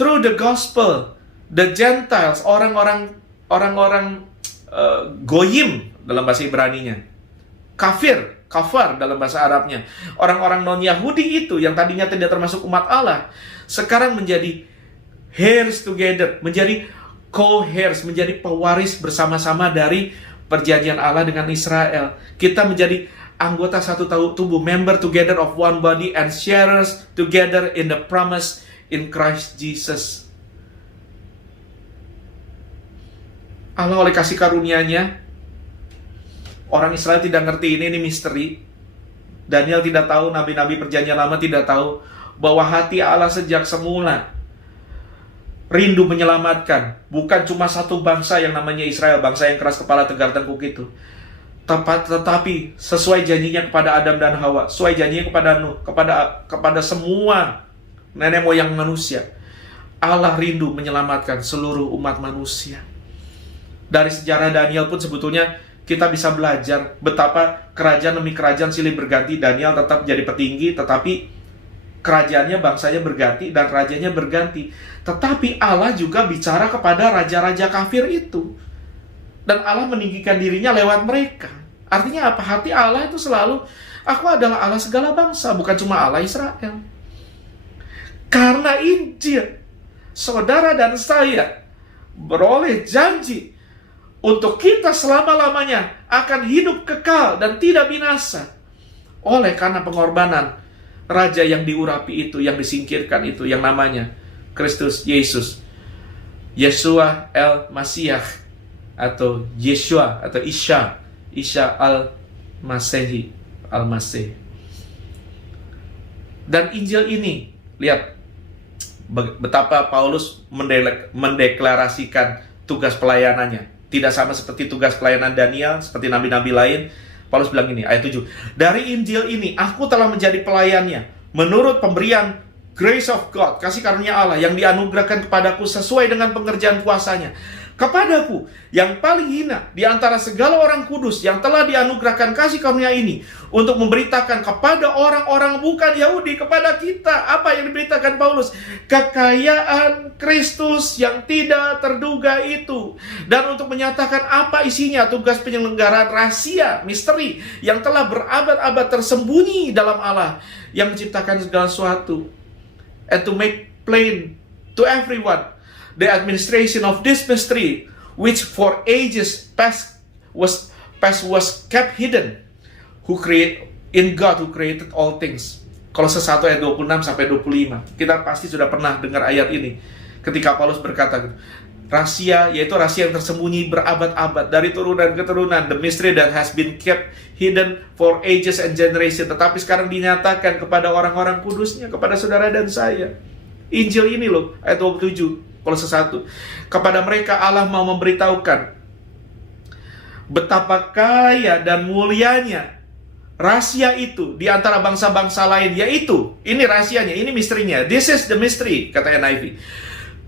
through the gospel the Gentiles, orang-orang goyim dalam bahasa Ibraninya, kafar dalam bahasa Arabnya, orang-orang non-Yahudi itu yang tadinya tidak termasuk umat Allah, sekarang menjadi heirs together, menjadi co-heirs, menjadi pewaris bersama-sama dari perjanjian Allah dengan Israel. Kita menjadi anggota satu tubuh, member together of one body and sharers together in the promise in Christ Jesus. Allah oleh kasih karunia-Nya, orang Israel tidak ngerti ini misteri. Daniel tidak tahu, nabi-nabi perjanjian lama tidak tahu bahwa hati Allah sejak semula rindu menyelamatkan bukan cuma satu bangsa yang namanya Israel, bangsa yang keras kepala tegar tengkuk itu, tetapi sesuai janjinya kepada Adam dan Hawa, sesuai janjinya kepada Nuh, kepada semua nenek moyang manusia. Allah rindu menyelamatkan seluruh umat manusia. Dari sejarah Daniel pun sebetulnya kita bisa belajar betapa kerajaan demi kerajaan silih berganti. Daniel tetap jadi petinggi, tetapi kerajaannya, bangsanya berganti, dan rajanya berganti. Tetapi Allah juga bicara kepada raja-raja kafir itu. Dan Allah meninggikan dirinya lewat mereka. Artinya apa? Hati Allah itu selalu, aku adalah Allah segala bangsa, bukan cuma Allah Israel. Karena Injil, saudara dan saya beroleh janji untuk kita selama-lamanya akan hidup kekal dan tidak binasa. Oleh karena pengorbanan Raja yang diurapi itu, yang disingkirkan itu, yang namanya Kristus Yesus, Yeshua el Masiyah, atau Yeshua, atau Isya al-Masehi, al-Masih. Dan Injil ini, lihat betapa Paulus mendeklarasikan tugas pelayanannya. Tidak sama seperti tugas pelayanan Daniel, seperti nabi-nabi lain. Paulus bilang ini, ayat 7. Dari Injil ini, aku telah menjadi pelayannya, menurut pemberian grace of God, kasih karunia Allah, yang dianugerahkan kepadaku sesuai dengan pengerjaan kuasanya. Kepadaku, yang paling hina di antara segala orang kudus yang telah dianugerahkan kasih karunia ini, untuk memberitakan kepada orang-orang bukan Yahudi, kepada kita, apa yang diberitakan Paulus? Kekayaan Kristus yang tidak terduga itu. Dan untuk menyatakan apa isinya, tugas penyelenggaraan rahasia, misteri, yang telah berabad-abad tersembunyi dalam Allah, yang menciptakan segala sesuatu. And to make plain to everyone the administration of this mystery, which for ages past was kept hidden, in God who created all things. Kolose 1 ayat 26 sampai 25. Kita pasti sudah pernah dengar ayat ini. Ketika Paulus berkata, rahasia, yaitu rahasia yang tersembunyi berabad-abad, dari turunan ke turunan, the mystery that has been kept hidden for ages and generation, tetapi sekarang dinyatakan kepada orang-orang kudusnya, kepada saudara dan saya. Injil ini loh, ayat 27. Kolose 1. Kepada mereka Allah mau memberitahukan betapa kaya dan mulianya rahasia itu di antara bangsa-bangsa lain, yaitu, ini rahasianya, ini misterinya. This is the mystery, kata NIV.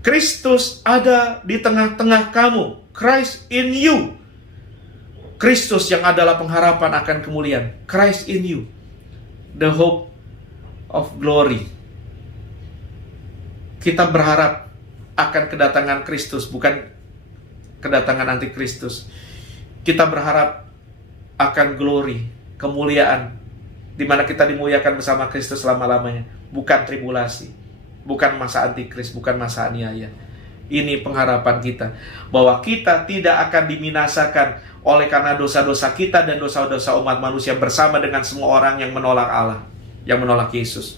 Kristus ada di tengah-tengah kamu. Christ in you. Kristus yang adalah pengharapan akan kemuliaan. Christ in you, the hope of glory. Kita berharap akan kedatangan Kristus, bukan kedatangan antikristus. Kita berharap akan glory, kemuliaan, di mana kita dimuliakan bersama Kristus selama-lamanya. Bukan tribulasi, bukan masa antikris, bukan masa aniaya. Ini pengharapan kita, bahwa kita tidak akan diminasakan oleh karena dosa-dosa kita dan dosa-dosa umat manusia, bersama dengan semua orang yang menolak Allah, yang menolak Yesus.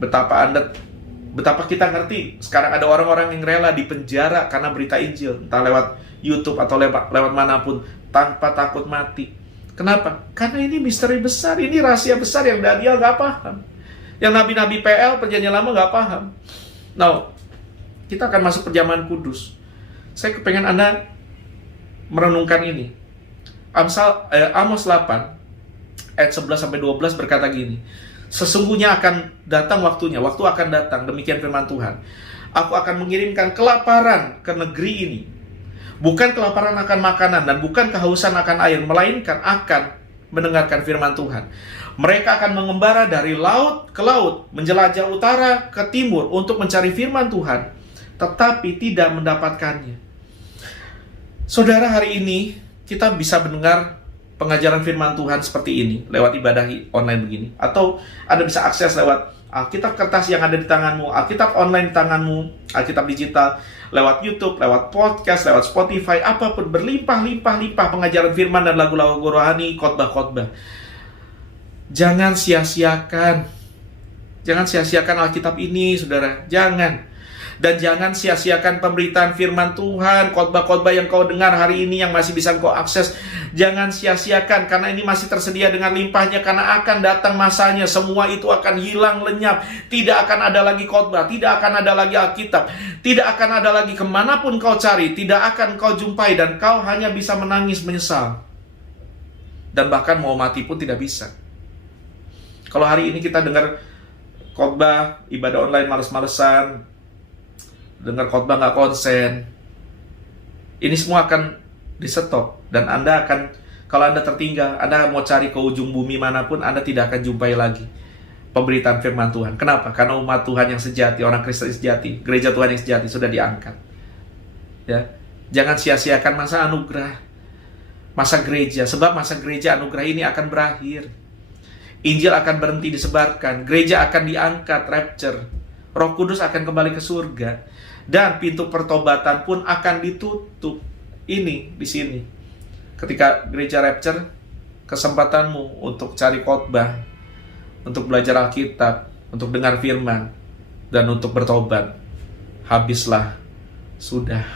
Betapa kita ngerti, sekarang ada orang-orang yang rela dipenjara karena berita Injil, entah lewat YouTube atau lewat manapun, tanpa takut mati. Kenapa? Karena ini misteri besar, ini rahasia besar yang Daniel gak paham, yang nabi-nabi PL, perjanjian lama gak paham. Nah, kita akan masuk perjamuan kudus. Saya kepengen Anda merenungkan ini. Amos 8 ayat 11-12 berkata gini, sesungguhnya akan datang waktunya, waktu akan datang, demikian firman Tuhan, aku akan mengirimkan kelaparan ke negeri ini. Bukan kelaparan akan makanan dan bukan kehausan akan air, melainkan akan mendengarkan firman Tuhan. Mereka akan mengembara dari laut ke laut, menjelajah utara ke timur untuk mencari firman Tuhan, tetapi tidak mendapatkannya. Saudara, hari ini kita bisa mendengar pengajaran firman Tuhan seperti ini lewat ibadah online begini, atau Anda bisa akses lewat Alkitab kertas yang ada di tanganmu, Alkitab online di tanganmu, Alkitab digital, lewat YouTube, lewat podcast, lewat Spotify, apapun, berlimpah-limpah pengajaran firman dan lagu-lagu rohani, khotbah-khotbah. Jangan sia-siakan Alkitab ini, saudara, jangan. Dan jangan sia-siakan pemberitaan firman Tuhan, khotbah-khotbah yang kau dengar hari ini yang masih bisa kau akses. Jangan sia-siakan, karena ini masih tersedia dengan limpahnya, karena akan datang masanya, semua itu akan hilang lenyap. Tidak akan ada lagi khotbah, tidak akan ada lagi Alkitab, tidak akan ada lagi kemanapun kau cari, tidak akan kau jumpai, dan kau hanya bisa menangis menyesal. Dan bahkan mau mati pun tidak bisa. Kalau hari ini kita dengar khotbah, ibadah online males-malesan, dengar khotbah nggak konsen, ini semua akan di-stop. Dan Anda akan, kalau Anda tertinggal, Anda mau cari ke ujung bumi manapun, Anda tidak akan jumpai lagi pemberitaan firman Tuhan. Kenapa? Karena umat Tuhan yang sejati, orang Kristen sejati, gereja Tuhan yang sejati sudah diangkat. Ya, jangan sia-siakan masa anugerah, masa gereja, sebab masa gereja anugerah ini akan berakhir. Injil akan berhenti disebarkan, gereja akan diangkat, rapture, Roh Kudus akan kembali ke surga, dan pintu pertobatan pun akan ditutup. Ini di sini. Ketika gereja rapture, kesempatanmu untuk cari khotbah, untuk belajar Alkitab, untuk dengar firman, dan untuk bertobat, habislah, sudah.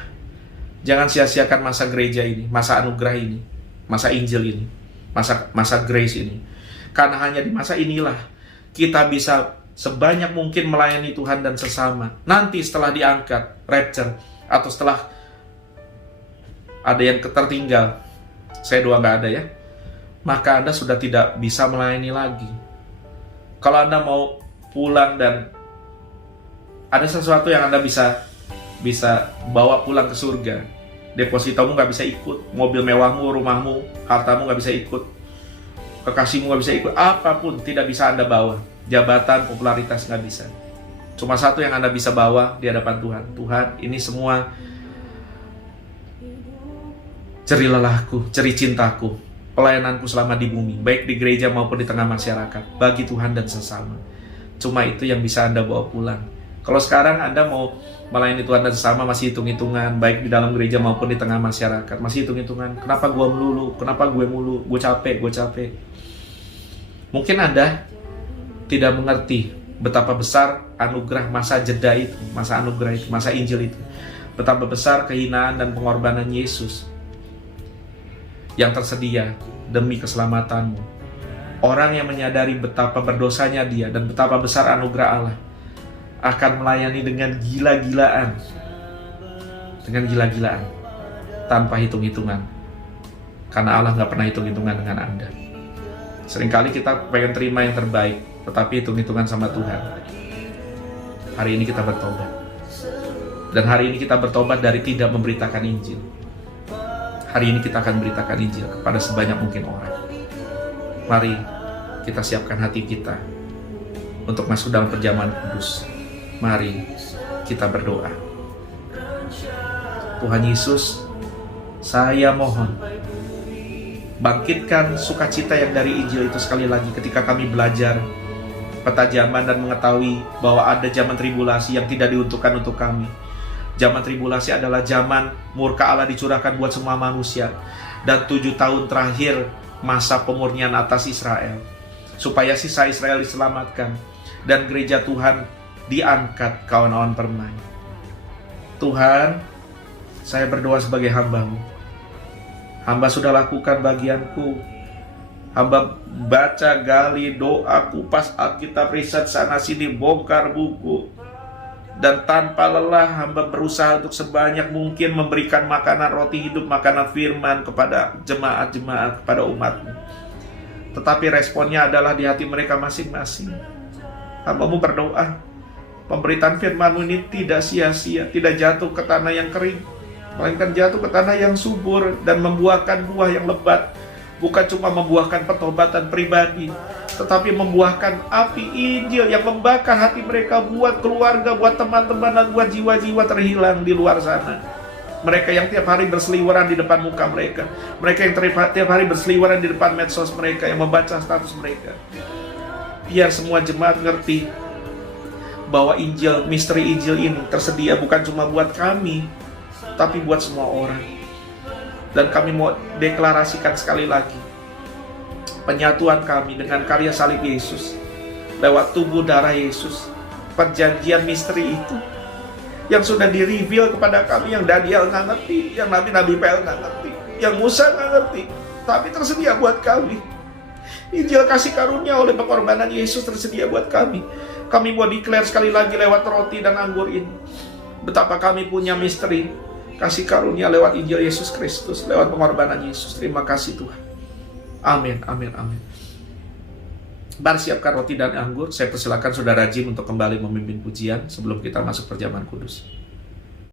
Jangan sia-siakan masa gereja ini, masa anugerah ini, masa Injil ini, masa grace ini. Karena hanya di masa inilah kita bisa sebanyak mungkin melayani Tuhan dan sesama. Nanti setelah diangkat, rapture, atau setelah ada yang tertinggal, saya doa nggak ada ya, maka Anda sudah tidak bisa melayani lagi. Kalau Anda mau pulang dan ada sesuatu yang Anda bisa bawa pulang ke surga, depositomu nggak bisa ikut, mobil mewahmu, rumahmu, hartamu nggak bisa ikut, kekasihmu nggak bisa ikut, apapun tidak bisa Anda bawa, jabatan, popularitas nggak bisa. Cuma satu yang Anda bisa bawa di hadapan Tuhan. Tuhan, ini semua ceri lelahku, ceri cintaku, pelayananku selama di bumi, baik di gereja maupun di tengah masyarakat, bagi Tuhan dan sesama. Cuma itu yang bisa Anda bawa pulang. Kalau sekarang Anda mau melayani Tuhan dan sesama masih hitung-hitungan, baik di dalam gereja maupun di tengah masyarakat, masih hitung-hitungan, kenapa gue melulu, kenapa gue mulu, gue capek. Mungkin Anda tidak mengerti betapa besar anugerah masa jeda itu, masa anugerah itu, masa Injil itu. Betapa besar kehinaan dan pengorbanan Yesus yang tersedia demi keselamatanmu. Orang yang menyadari betapa berdosanya dia dan betapa besar anugerah Allah akan melayani dengan gila-gilaan, tanpa hitung-hitungan, karena Allah nggak pernah hitung-hitungan dengan Anda. Seringkali kita pengen terima yang terbaik, tetapi hitung-hitungan sama Tuhan. Hari ini kita bertobat, dan hari ini kita bertobat dari tidak memberitakan Injil. Hari ini kita akan beritakan Injil kepada sebanyak mungkin orang. Mari kita siapkan hati kita untuk masuk dalam perjamuan kudus. Mari kita berdoa. Tuhan Yesus, saya mohon, bangkitkan sukacita yang dari Injil itu sekali lagi ketika kami belajar petajaman dan mengetahui bahwa ada zaman tribulasi yang tidak diuntukkan untuk kami. Zaman tribulasi adalah zaman murka Allah dicurahkan buat semua manusia, dan 7 tahun terakhir masa pemurnian atas Israel, supaya sisa Israel diselamatkan dan gereja Tuhan diangkat ke awan-awan permai. Tuhan, saya berdoa sebagai hamba-Mu. Hamba sudah lakukan bagianku. Hamba baca, gali, doa, kupas Alkitab, riset sana sini, bongkar buku. Dan tanpa lelah hamba berusaha untuk sebanyak mungkin memberikan makanan roti hidup, makanan firman kepada jemaat-jemaat, kepada umat-Mu. Tetapi responnya adalah di hati mereka masing-masing. Hamba-Mu berdoa, pemberitaan firman-Mu ini tidak sia-sia, tidak jatuh ke tanah yang kering, melainkan jatuh ke tanah yang subur dan membuahkan buah yang lebat. Bukan cuma membuahkan pertobatan pribadi, tetapi membuahkan api Injil yang membakar hati mereka buat keluarga, buat teman-teman, dan buat jiwa-jiwa terhilang di luar sana. Mereka yang tiap hari berseliweran di depan muka mereka, mereka yang tiap hari berseliweran di depan medsos mereka, yang membaca status mereka. Biar semua jemaat ngerti bahwa Injil, misteri Injil ini tersedia bukan cuma buat kami, tapi buat semua orang. Dan kami mau deklarasikan sekali lagi penyatuan kami dengan karya salib Yesus lewat tubuh darah Yesus. Perjanjian misteri itu yang sudah di-reveal kepada kami, yang Daniel nggak ngerti, yang Nabi Pel nggak ngerti, yang Musa nggak ngerti, tapi tersedia buat kami. Injil kasih karunia oleh pengorbanan Yesus tersedia buat kami. Kami mau declare sekali lagi lewat roti dan anggur ini betapa kami punya misteri kasih karunia lewat Injil Yesus Kristus, lewat pengorbanan Yesus. Terima kasih Tuhan. Amin, amin, amin. Mari siapkan roti dan anggur. Saya persilakan Saudara Jim untuk kembali memimpin pujian sebelum kita masuk perjamuan kudus.